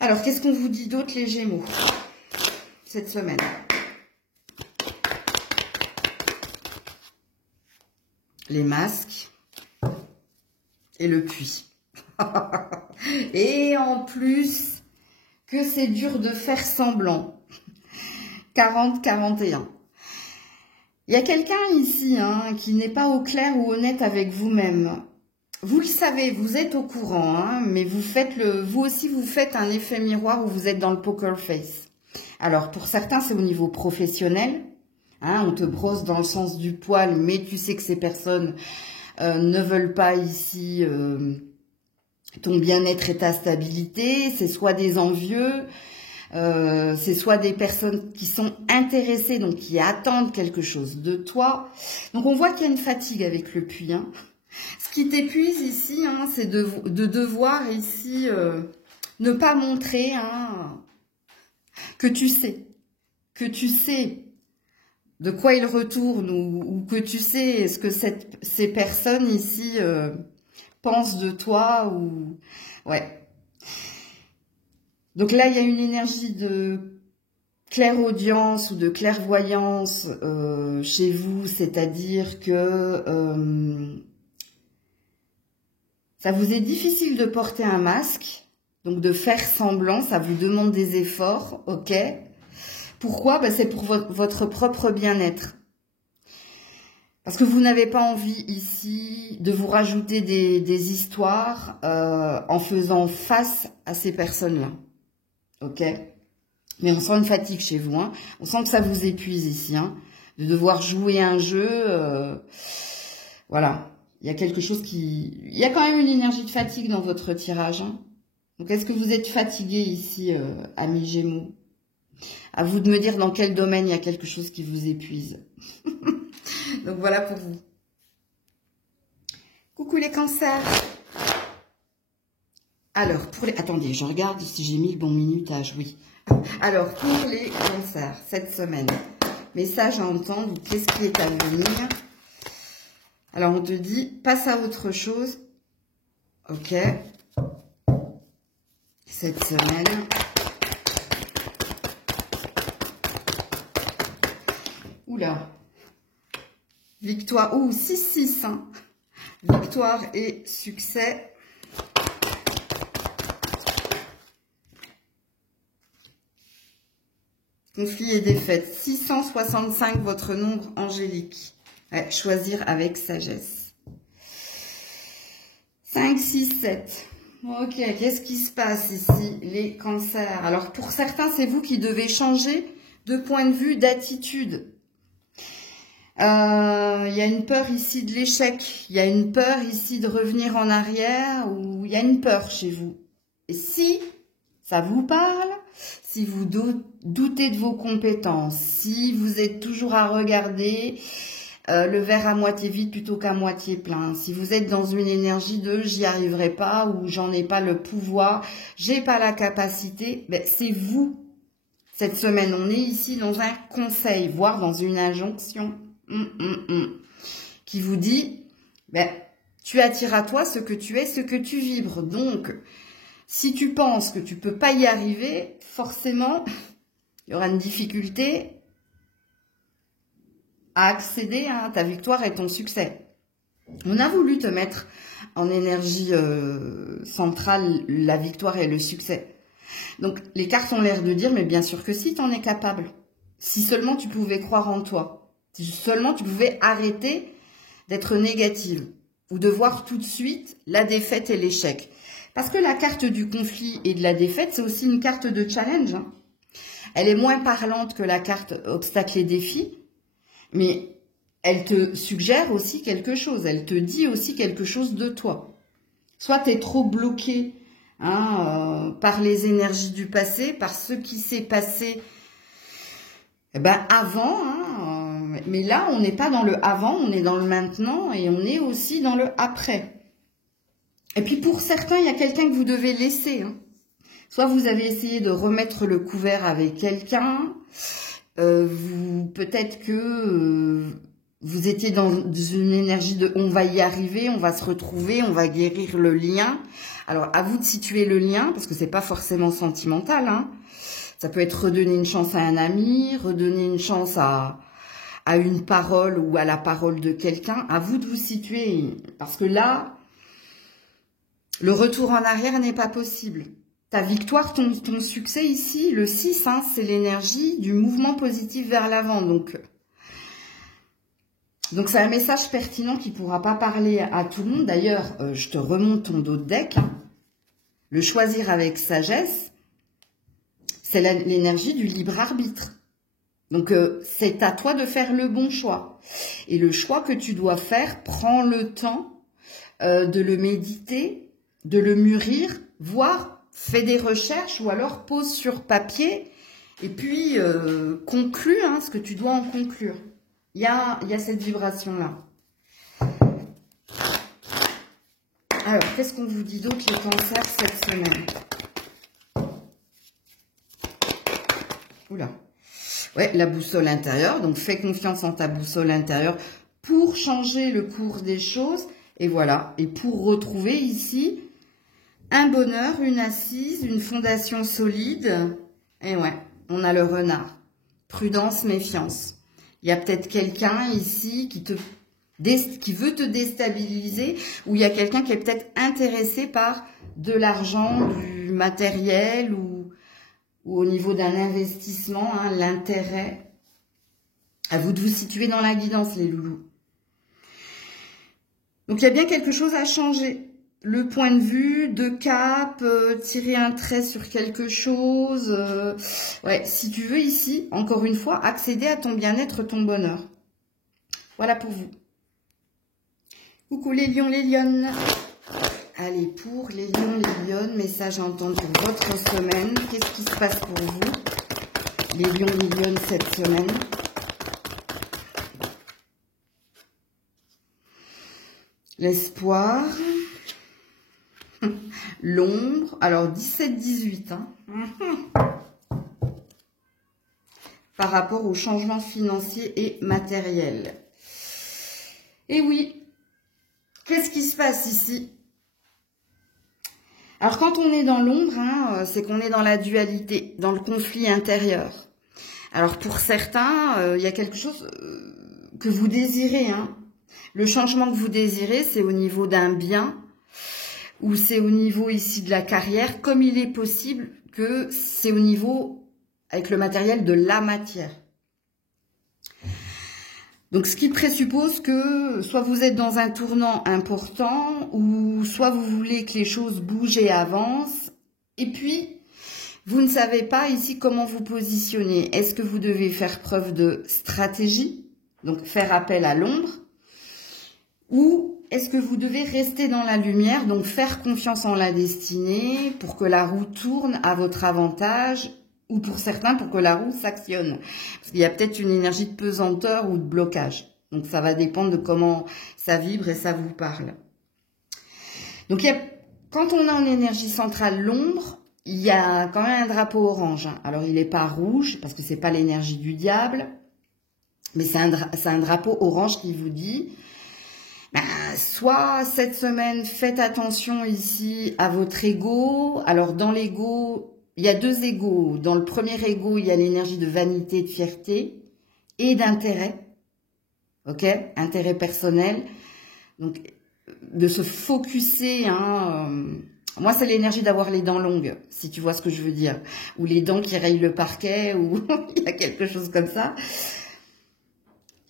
Alors, qu'est-ce qu'on vous dit d'autre, les Gémeaux, cette semaine? Les masques et le puits. Et en plus, que c'est dur de faire semblant. 40-41. Il y a quelqu'un ici, hein, qui n'est pas au clair ou honnête avec vous-même. vous le savez, vous êtes au courant, hein, mais vous aussi, vous faites un effet miroir où vous êtes dans le poker face. Alors, pour certains, c'est au niveau professionnel. Hein, on te brosse dans le sens du poil, mais tu sais que ces personnes ne veulent pas ici ton bien-être et ta stabilité. C'est soit des envieux, c'est soit des personnes qui sont intéressées, donc qui attendent quelque chose de toi. Donc, on voit qu'il y a une fatigue avec le puits, hein. Ce qui t'épuise ici, hein, c'est de devoir ici ne pas montrer que tu sais de quoi il retourne ou que tu sais ce que ces personnes ici pensent de toi ou ouais. Donc là, il y a une énergie de clairaudience ou de clairvoyance chez vous, c'est-à-dire que ça vous est difficile de porter un masque, donc de faire semblant, ça vous demande des efforts, ok? Pourquoi? Ben, c'est pour votre propre bien-être. Parce que vous n'avez pas envie ici de vous rajouter des histoires en faisant face à ces personnes-là, ok? Mais on sent une fatigue chez vous, hein? On sent que ça vous épuise ici, hein? De devoir jouer un jeu, voilà. Il y a quelque chose qui... Il y a quand même une énergie de fatigue dans votre tirage. Hein. Donc, est-ce que vous êtes fatigué ici, amis Gémeaux? À vous de me dire dans quel domaine il y a quelque chose qui vous épuise. Donc, voilà pour vous. Coucou les cancers. Alors, pour les... Attendez, je regarde si j'ai mis le bon minutage, oui. Alors, pour les cancers, cette semaine, message à entendre, qu'est-ce qui est à venir? Alors, on te dit, passe à autre chose. Ok. Cette semaine. Oula. Victoire. Ouh, 6-6. Hein. Victoire et succès. Conflit et défaite. 665, votre nombre angélique. Ouais, choisir avec sagesse. 5, 6, 7. Ok, qu'est-ce qui se passe ici, les cancers? Alors, pour certains, c'est vous qui devez changer de point de vue, d'attitude. Il y a une peur ici de l'échec. Il y a une peur ici de revenir en arrière. Ou il y a une peur chez vous. Et si ça vous parle, si vous doutez de vos compétences, si vous êtes toujours à regarder... le verre à moitié vide plutôt qu'à moitié plein. Si vous êtes dans une énergie de j'y arriverai pas ou j'en ai pas le pouvoir, j'ai pas la capacité, ben c'est vous. Cette semaine, on est ici dans un conseil, voire dans une injonction qui vous dit ben, tu attires à toi ce que tu es, ce que tu vibres. Donc, si tu penses que tu peux pas y arriver, forcément, il y aura une difficulté à accéder à ta victoire et ton succès. On a voulu te mettre en énergie centrale la victoire et le succès. Donc, les cartes ont l'air de dire, mais bien sûr que si, tu en es capable. Si seulement tu pouvais croire en toi. Si seulement tu pouvais arrêter d'être négative. Ou de voir tout de suite la défaite et l'échec. Parce que la carte du conflit et de la défaite, c'est aussi une carte de challenge. Hein. Elle est moins parlante que la carte obstacle et défi. Mais elle te suggère aussi quelque chose, elle te dit aussi quelque chose de toi. Soit tu es trop bloqué par les énergies du passé, par ce qui s'est passé avant. Mais là, on n'est pas dans le avant, on est dans le maintenant et on est aussi dans le après. Et puis pour certains, il y a quelqu'un que vous devez laisser. Hein. Soit vous avez essayé de remettre le couvert avec quelqu'un... peut-être que vous étiez dans une énergie de on va y arriver, on va se retrouver, on va guérir le lien. Alors à vous de situer le lien parce que c'est pas forcément sentimental. Hein. Ça peut être redonner une chance à un ami, redonner une chance à une parole ou à la parole de quelqu'un. À vous de vous situer parce que là, le retour en arrière n'est pas possible. Ta victoire, ton succès ici, le 6, c'est l'énergie du mouvement positif vers l'avant. Donc, Donc, c'est un message pertinent qui ne pourra pas parler à tout le monde. D'ailleurs, je te remonte ton dos de deck. Hein. Le choisir avec sagesse, c'est l'énergie du libre arbitre. Donc, c'est à toi de faire le bon choix. Et le choix que tu dois faire, prends le temps de le méditer, de le mûrir, voire fais des recherches ou alors pose sur papier et puis conclue ce que tu dois en conclure. Il y a cette vibration-là. Alors, qu'est-ce qu'on vous dit d'autre, les cancers, cette semaine? Oula. Ouais, la boussole intérieure. Donc, fais confiance en ta boussole intérieure pour changer le cours des choses. Et voilà. Et pour retrouver ici un bonheur, une assise, une fondation solide. Et ouais, on a le renard. Prudence, méfiance. Il y a peut-être quelqu'un ici qui veut te déstabiliser, ou il y a quelqu'un qui est peut-être intéressé par de l'argent, du matériel ou au niveau d'un investissement, hein, l'intérêt. À vous de vous situer dans la guidance, les loulous. Donc, il y a bien quelque chose à changer. Le point de vue, de cap, tirer un trait sur quelque chose. Ouais, si tu veux ici, encore une fois, accéder à ton bien-être, ton bonheur. Voilà pour vous. Coucou les lions, les lionnes. Allez, pour les lions, les lionnes, message à entendre pour votre semaine. Qu'est-ce qui se passe pour vous, les lions, les lionnes, cette semaine? L'espoir. L'ombre. Alors, 17-18. Hein. Par rapport aux changements financiers et matériels. Et oui. Qu'est-ce qui se passe ici? Alors, quand on est dans l'ombre, hein, c'est qu'on est dans la dualité, dans le conflit intérieur. Alors, pour certains, il y a quelque chose que vous désirez. Hein. Le changement que vous désirez, c'est au niveau d'un bien ou c'est au niveau ici de la carrière, comme il est possible que c'est au niveau avec le matériel de la matière. Donc, ce qui présuppose que soit vous êtes dans un tournant important ou soit vous voulez que les choses bougent et avancent. Et puis, vous ne savez pas ici comment vous positionner. Est-ce que vous devez faire preuve de stratégie, donc faire appel à l'ombre, ou est-ce que vous devez rester dans la lumière, donc faire confiance en la destinée pour que la roue tourne à votre avantage ou pour certains pour que la roue s'actionne. Parce qu'il y a peut-être une énergie de pesanteur ou de blocage. Donc ça va dépendre de comment ça vibre et ça vous parle. Donc quand on est en énergie centrale, l'ombre, il y a quand même un drapeau orange. Alors il n'est pas rouge parce que c'est pas l'énergie du diable. Mais c'est un drapeau orange qui vous dit... soit cette semaine, faites attention ici à votre ego. Alors dans l'ego, il y a deux égos. Dans le premier ego, il y a l'énergie de vanité, de fierté et d'intérêt. Ok, intérêt personnel. Donc de se focuser. Moi, c'est l'énergie d'avoir les dents longues, si tu vois ce que je veux dire. Ou les dents qui rayent le parquet, ou il y a quelque chose comme ça.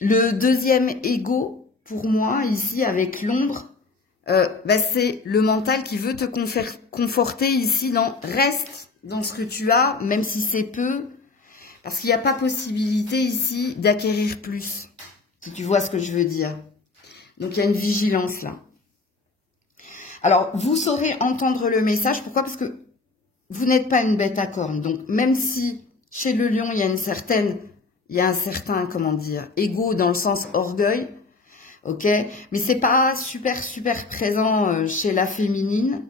Le deuxième ego, pour moi, ici, avec l'ombre, c'est le mental qui veut te conforter ici dans... Reste dans ce que tu as, même si c'est peu, parce qu'il n'y a pas possibilité ici d'acquérir plus, si tu vois ce que je veux dire. Donc, il y a une vigilance là. Alors, vous saurez entendre le message. Pourquoi? Parce que vous n'êtes pas une bête à cornes. Donc, même si chez le lion, il y a un certain, comment dire, ego dans le sens orgueil, ok, mais c'est pas super présent chez la féminine,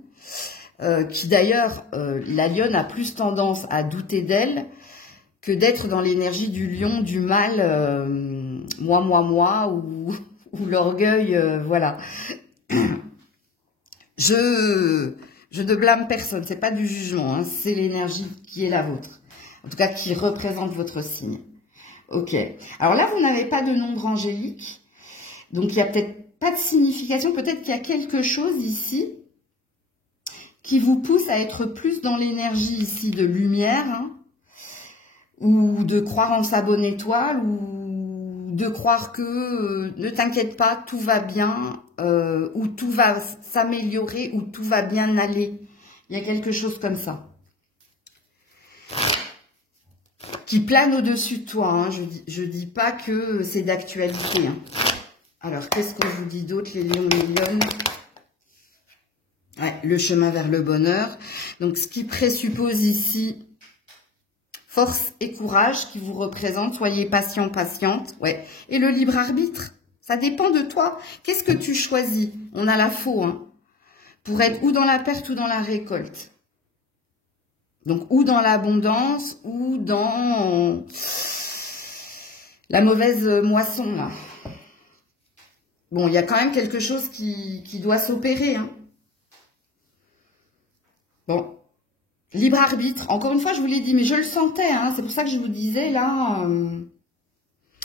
qui d'ailleurs, la lionne a plus tendance à douter d'elle que d'être dans l'énergie du lion, du mal, moi, ou l'orgueil, voilà. Je ne blâme personne, c'est pas du jugement, hein, c'est l'énergie qui est la vôtre, en tout cas qui représente votre signe. Ok, alors là, vous n'avez pas de nombre angélique. Donc, il n'y a peut-être pas de signification. Peut-être qu'il y a quelque chose ici qui vous pousse à être plus dans l'énergie ici de lumière, hein, ou de croire en sa bonne étoile, ou de croire que ne t'inquiète pas, tout va bien, ou tout va s'améliorer, ou tout va bien aller. Il y a quelque chose comme ça qui plane au-dessus de toi. Hein. Je dis pas que c'est d'actualité. Hein. Alors, qu'est-ce qu'on vous dit d'autre, les lions, les lionnes? Ouais, le chemin vers le bonheur. Donc, ce qui présuppose ici force et courage qui vous représente. Soyez patient, patiente. Ouais. Et le libre arbitre, ça dépend de toi. Qu'est-ce que tu choisis? On a la faux, hein, pour être ou dans la perte ou dans la récolte. Donc, ou dans l'abondance, ou dans la mauvaise moisson, là. Bon, il y a quand même quelque chose qui doit s'opérer, hein. Bon, libre arbitre. Encore une fois, je vous l'ai dit, mais je le sentais, hein. C'est pour ça que je vous disais, là,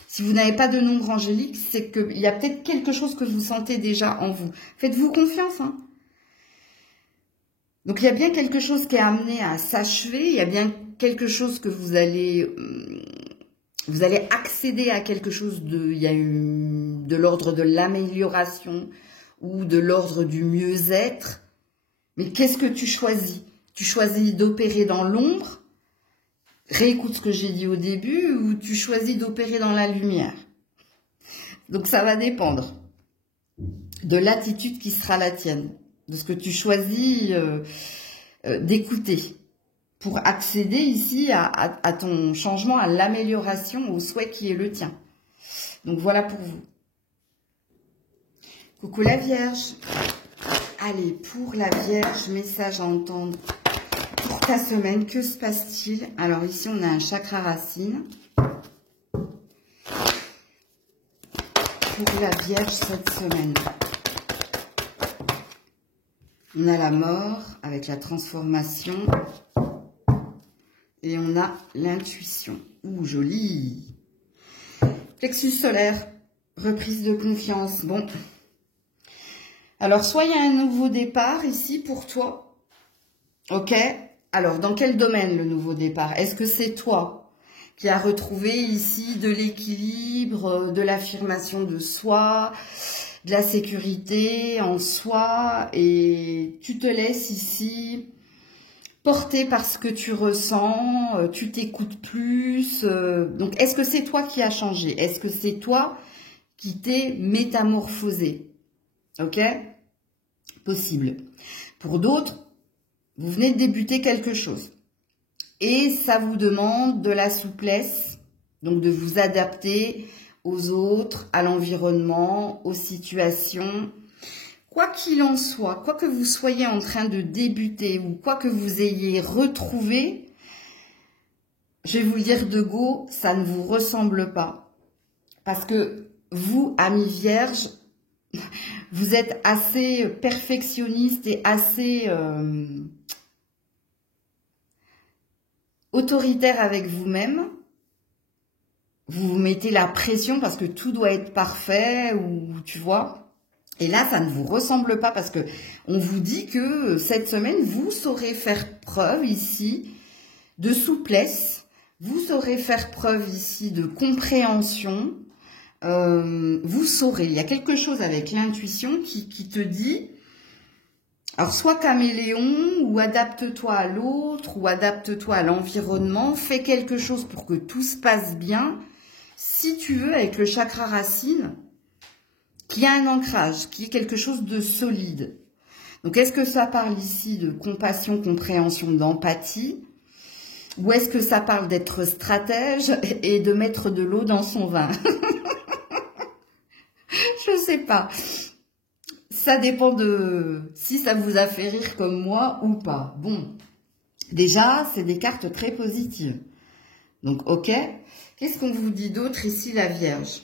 si vous n'avez pas de nombre angélique, c'est qu'il y a peut-être quelque chose que vous sentez déjà en vous. Faites-vous confiance, hein. Donc, il y a bien quelque chose qui est amené à s'achever. Il y a bien quelque chose que vous allez accéder à quelque chose de l'ordre de l'amélioration ou de l'ordre du mieux-être. Mais qu'est-ce que tu choisis? Tu choisis d'opérer dans l'ombre, réécoute ce que j'ai dit au début, ou tu choisis d'opérer dans la lumière? Donc, ça va dépendre de l'attitude qui sera la tienne, de ce que tu choisis d'écouter pour accéder ici à ton changement, à l'amélioration, au souhait qui est le tien. Donc, voilà pour vous. Coucou la Vierge. Allez, pour la Vierge, message à entendre pour ta semaine. Que se passe-t-il? Alors, ici, on a un chakra racine. Pour la Vierge, cette semaine. On a la mort avec la transformation. Et on a l'intuition. Ouh, joli. Plexus solaire. Reprise de confiance. Bon. Alors, soit il y a un nouveau départ ici pour toi. Ok. Alors, dans quel domaine le nouveau départ? Est-ce que c'est toi qui as retrouvé ici de l'équilibre, de l'affirmation de soi, de la sécurité en soi, et tu te laisses ici porter par ce que tu ressens, tu t'écoutes plus. Donc, est-ce que c'est toi qui as changé? Est-ce que c'est toi qui t'es métamorphosé? Ok? Possible. Pour d'autres, vous venez de débuter quelque chose. Et ça vous demande de la souplesse, donc de vous adapter aux autres, à l'environnement, aux situations. Quoi qu'il en soit, quoi que vous soyez en train de débuter ou quoi que vous ayez retrouvé, je vais vous le dire de go, ça ne vous ressemble pas. Parce que vous, amis vierges, vous êtes assez perfectionniste et assez autoritaire avec vous-même. Vous vous mettez la pression parce que tout doit être parfait, ou tu vois. Et là, ça ne vous ressemble pas parce que on vous dit que cette semaine, vous saurez faire preuve ici de souplesse. Vous saurez faire preuve ici de compréhension. Vous saurez, il y a quelque chose avec l'intuition qui te dit, alors soit caméléon, ou adapte-toi à l'autre, ou adapte-toi à l'environnement, fais quelque chose pour que tout se passe bien, si tu veux, avec le chakra racine, qui a un ancrage, qui est quelque chose de solide. Donc, est-ce que ça parle ici de compassion, compréhension, d'empathie, ou est-ce que ça parle d'être stratège et de mettre de l'eau dans son vin? Je sais pas. Ça dépend de si ça vous a fait rire comme moi ou pas. Bon, déjà, c'est des cartes très positives. Donc, ok. Qu'est-ce qu'on vous dit d'autre ici, la Vierge?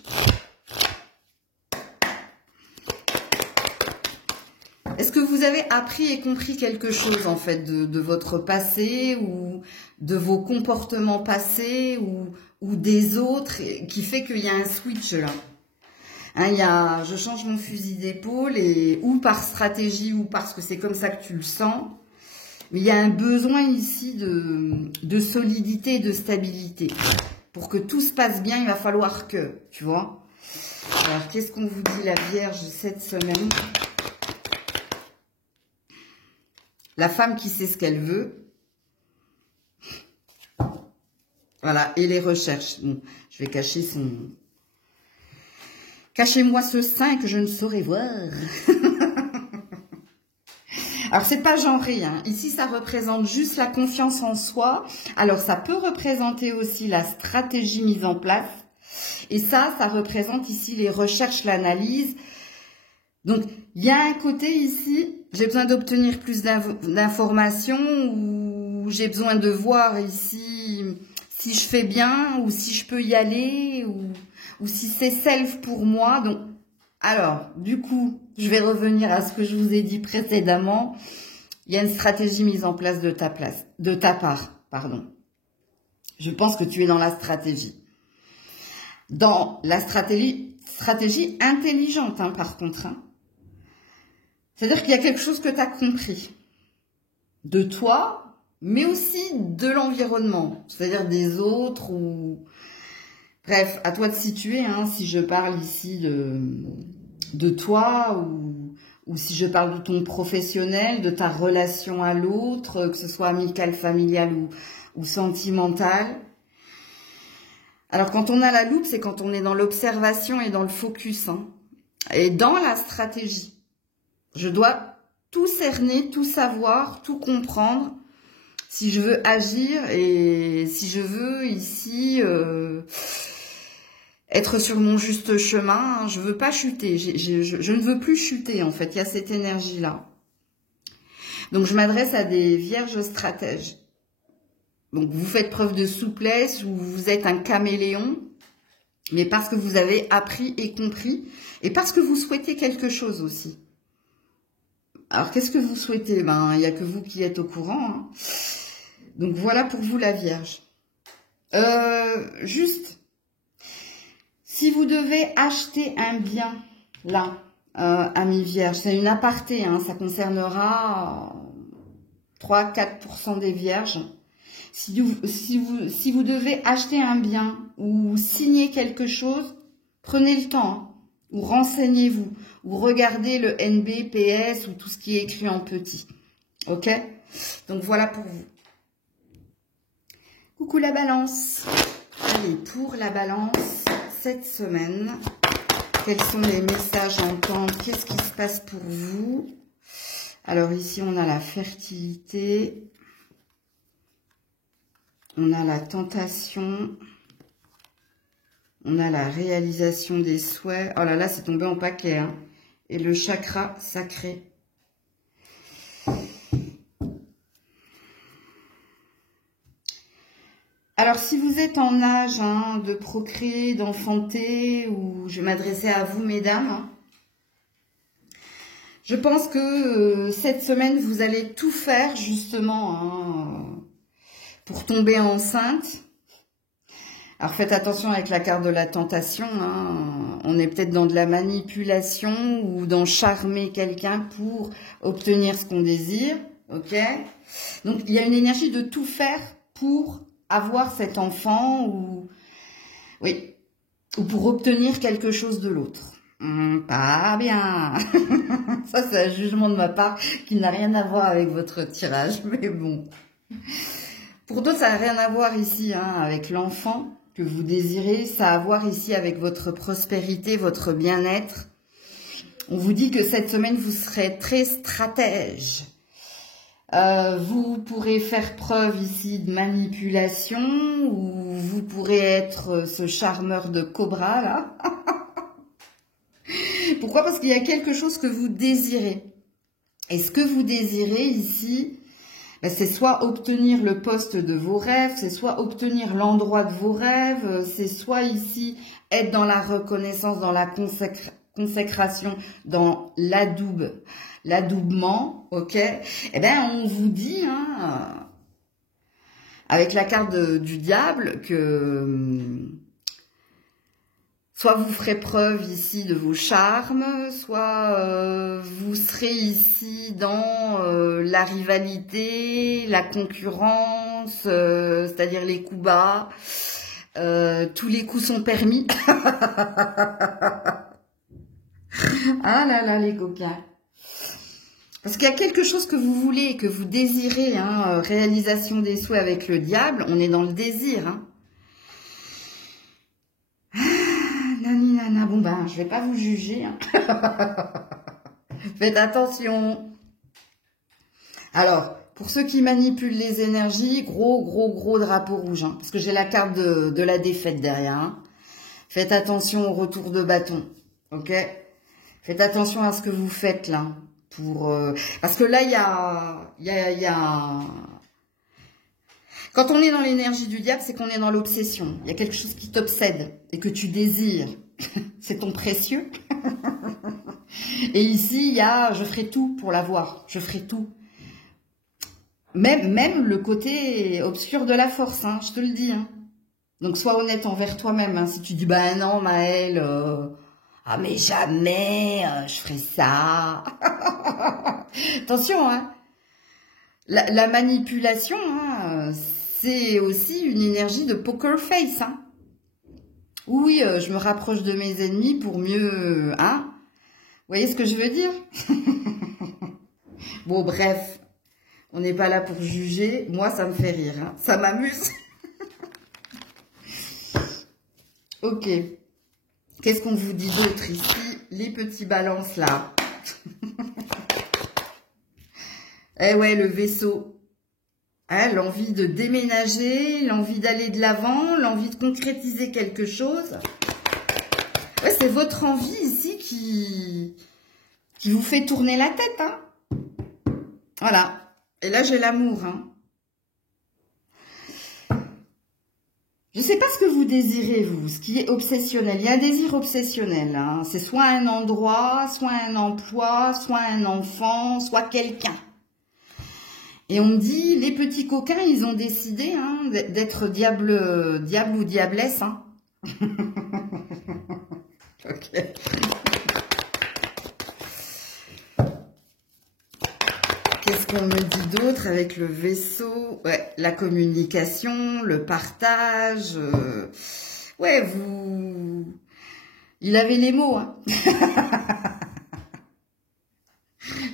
Est-ce que vous avez appris et compris quelque chose, en fait, de votre passé ou de vos comportements passés ou des autres qui fait qu'il y a un switch là? Hein, je change mon fusil d'épaule, et ou par stratégie ou parce que c'est comme ça que tu le sens. Mais il y a un besoin ici de solidité et de stabilité. Pour que tout se passe bien, il va falloir que, tu vois. Alors, qu'est-ce qu'on vous dit, la Vierge, cette semaine? La femme qui sait ce qu'elle veut. Voilà, et les recherches. Bon, je vais cacher son... Cachez-moi ce sein que je ne saurais voir. Alors, c'est pas genré, hein. Ici, ça représente juste la confiance en soi. Alors, ça peut représenter aussi la stratégie mise en place. Et ça représente ici les recherches, l'analyse. Donc, il y a un côté ici, j'ai besoin d'obtenir plus d'informations ou j'ai besoin de voir ici si je fais bien ou si je peux y aller ou si c'est self pour moi. Donc, alors, du coup, je vais revenir à ce que je vous ai dit précédemment. Il y a une stratégie mise en place de ta part, pardon. Je pense que tu es dans la stratégie. Dans la stratégie intelligente, hein, par contre. Hein. C'est-à-dire qu'il y a quelque chose que tu as compris. De toi, mais aussi de l'environnement. C'est-à-dire des autres ou... Bref, à toi de situer, hein, si je parle ici de toi ou si je parle de ton professionnel, de ta relation à l'autre, que ce soit amicale, familiale ou sentimentale. Alors, quand on a la loupe, c'est quand on est dans l'observation et dans le focus. Hein, et dans la stratégie. Je dois tout cerner, tout savoir, tout comprendre si je veux agir et si je veux ici... être sur mon juste chemin, je veux pas chuter, je ne veux plus chuter en fait, il y a cette énergie-là. Donc je m'adresse à des vierges stratèges. Donc vous faites preuve de souplesse ou vous êtes un caméléon, mais parce que vous avez appris et compris, et parce que vous souhaitez quelque chose aussi. Alors qu'est-ce que vous souhaitez? Ben, il n'y a que vous qui êtes au courant. Hein. Donc voilà pour vous la Vierge. Juste... Si vous devez acheter un bien, là, ami Vierge, c'est une aparté, hein, ça concernera 3-4% des Vierges. Si vous devez acheter un bien ou signer quelque chose, prenez le temps, hein, ou renseignez-vous, ou regardez le NBPS ou tout ce qui est écrit en petit. Ok? Donc voilà pour vous. Coucou la Balance. Allez, pour la Balance... Cette semaine, quels sont les messages à entendre? Qu'est-ce qui se passe pour vous? Alors ici, on a la fertilité. On a la tentation. On a la réalisation des souhaits. Oh là là, c'est tombé en paquet. Hein. Et le chakra sacré. Alors, si vous êtes en âge hein, de procréer, d'enfanter, ou je vais m'adresser à vous, mesdames, hein, je pense que cette semaine, vous allez tout faire, justement, hein, pour tomber enceinte. Alors, faites attention avec la carte de la tentation. Hein, on est peut-être dans de la manipulation ou dans charmer quelqu'un pour obtenir ce qu'on désire. Ok? Donc, il y a une énergie de tout faire pour... avoir cet enfant ou oui ou pour obtenir quelque chose de l'autre. Pas bien. Ça c'est un jugement de ma part qui n'a rien à voir avec votre tirage, mais bon. Pour d'autres ça n'a rien à voir ici hein, avec l'enfant que vous désirez, ça a à voir ici avec votre prospérité, votre bien-être. On vous dit que cette semaine vous serez très stratège. Vous pourrez faire preuve ici de manipulation ou vous pourrez être ce charmeur de cobra là. Pourquoi? Parce qu'il y a quelque chose que vous désirez. Et ce que vous désirez ici, ben, c'est soit obtenir le poste de vos rêves, c'est soit obtenir l'endroit de vos rêves, c'est soit ici être dans la reconnaissance, dans la consécration, dans l'adoubement, ok? Eh bien, on vous dit, hein, avec la carte du diable, que soit vous ferez preuve ici de vos charmes, soit vous serez ici dans la rivalité, la concurrence, c'est-à-dire les coups bas. Tous les coups sont permis. Ah là là, les coquins. Parce qu'il y a quelque chose que vous voulez, que vous désirez, hein, réalisation des souhaits avec le diable, on est dans le désir. Hein. Nani nana, bon ben, je vais pas vous juger. Hein. Faites attention. Alors, pour ceux qui manipulent les énergies, gros drapeau rouge, hein, parce que j'ai la carte de la défaite derrière. Hein. Faites attention au retour de bâton, ok? Faites attention à ce que vous faites là. Parce que là, il y a... Quand on est dans l'énergie du diable, c'est qu'on est dans l'obsession. Il y a quelque chose qui t'obsède et que tu désires. C'est ton précieux. Et ici, il y a « je ferai tout pour l'avoir, je ferai tout ». Même le côté obscur de la force, hein, je te le dis. Hein. Donc, sois honnête envers toi-même. Hein. Si tu dis « bah non, Maëlle, ah mais jamais, je ferai ça ». Attention, hein. La manipulation, hein, c'est aussi une énergie de poker face. Hein. Oui, je me rapproche de mes ennemis pour mieux... Hein. Vous voyez ce que je veux dire? Bon, bref, on n'est pas là pour juger. Moi, ça me fait rire. Hein. Ça m'amuse. Ok. Qu'est-ce qu'on vous dit d'autre ici? Les petits balances, là. Eh ouais, le vaisseau. Hein, l'envie de déménager, l'envie d'aller de l'avant, l'envie de concrétiser quelque chose. Ouais, c'est votre envie ici qui vous fait tourner la tête. Hein. Voilà. Et là, j'ai l'amour. Hein. Je ne sais pas ce que vous désirez, vous, ce qui est obsessionnel. Il y a un désir obsessionnel. Hein. C'est soit un endroit, soit un emploi, soit un enfant, soit quelqu'un. Et on me dit, les petits coquins, ils ont décidé hein, d'être diable ou diablesse. Hein. Ok. Qu'est-ce qu'on me dit d'autre avec le vaisseau? Ouais, la communication, le partage. Ouais, vous... Il avait les mots. Hein.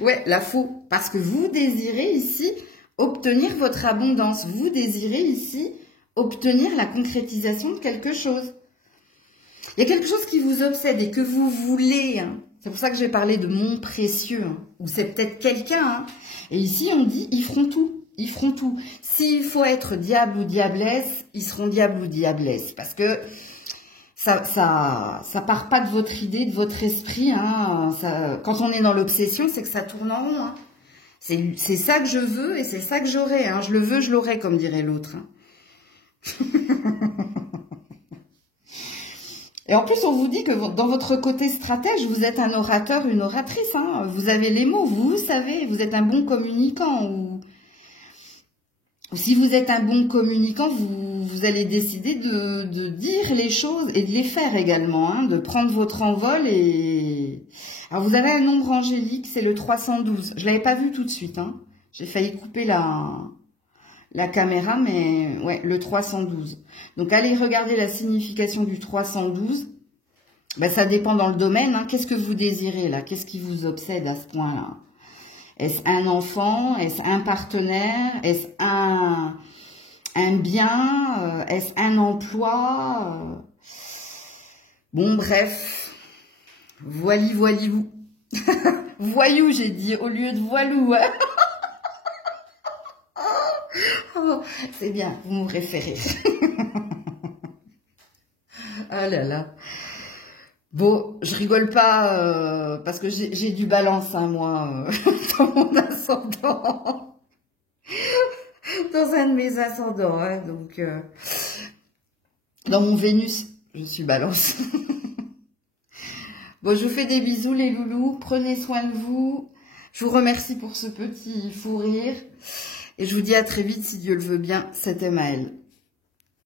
Ouais, la faux. Parce que vous désirez ici obtenir votre abondance. Vous désirez ici obtenir la concrétisation de quelque chose. Il y a quelque chose qui vous obsède et que vous voulez. Hein. C'est pour ça que j'ai parlé de mon précieux. Hein. Ou c'est peut-être quelqu'un. Hein. Et ici, on dit, ils feront tout. Ils feront tout. S'il faut être diable ou diablesse, ils seront diable ou diablesse. Parce que ça part pas de votre idée, de votre esprit. Hein. Quand on est dans l'obsession, c'est que ça tourne en rond. Hein. C'est ça que je veux et c'est ça que j'aurai. Hein. Je le veux, je l'aurai, comme dirait l'autre. Hein. Et en plus, on vous dit que dans votre côté stratège, vous êtes un orateur, une oratrice. Hein. Vous avez les mots, vous savez, vous êtes un bon communicant. Ou si vous êtes un bon communicant, vous allez décider de dire les choses et de les faire également. Hein, de prendre votre envol et... Alors, vous avez un nombre angélique, c'est le 312. Je ne l'avais pas vu tout de suite. Hein. J'ai failli couper la caméra, mais ouais, le 312. Donc, allez regarder la signification du 312. Ben, ça dépend dans le domaine. Hein. Qu'est-ce que vous désirez, là? Qu'est-ce qui vous obsède à ce point-là? Est-ce un enfant? Est-ce un partenaire? Est-ce un bien? Est-ce un emploi? Bon, bref. Voili-vous. Voyou, j'ai dit, au lieu de voilou. Hein. Oh, c'est bien, vous me référez. Ah là là. Bon, je rigole pas parce que j'ai du balance, hein, moi, dans mon ascendant. Dans un de mes ascendants, hein, donc... dans mon Vénus, je suis balance. Bon, je vous fais des bisous, les loulous. Prenez soin de vous. Je vous remercie pour ce petit fou rire. Et je vous dis à très vite, si Dieu le veut bien. C'était Maëlle.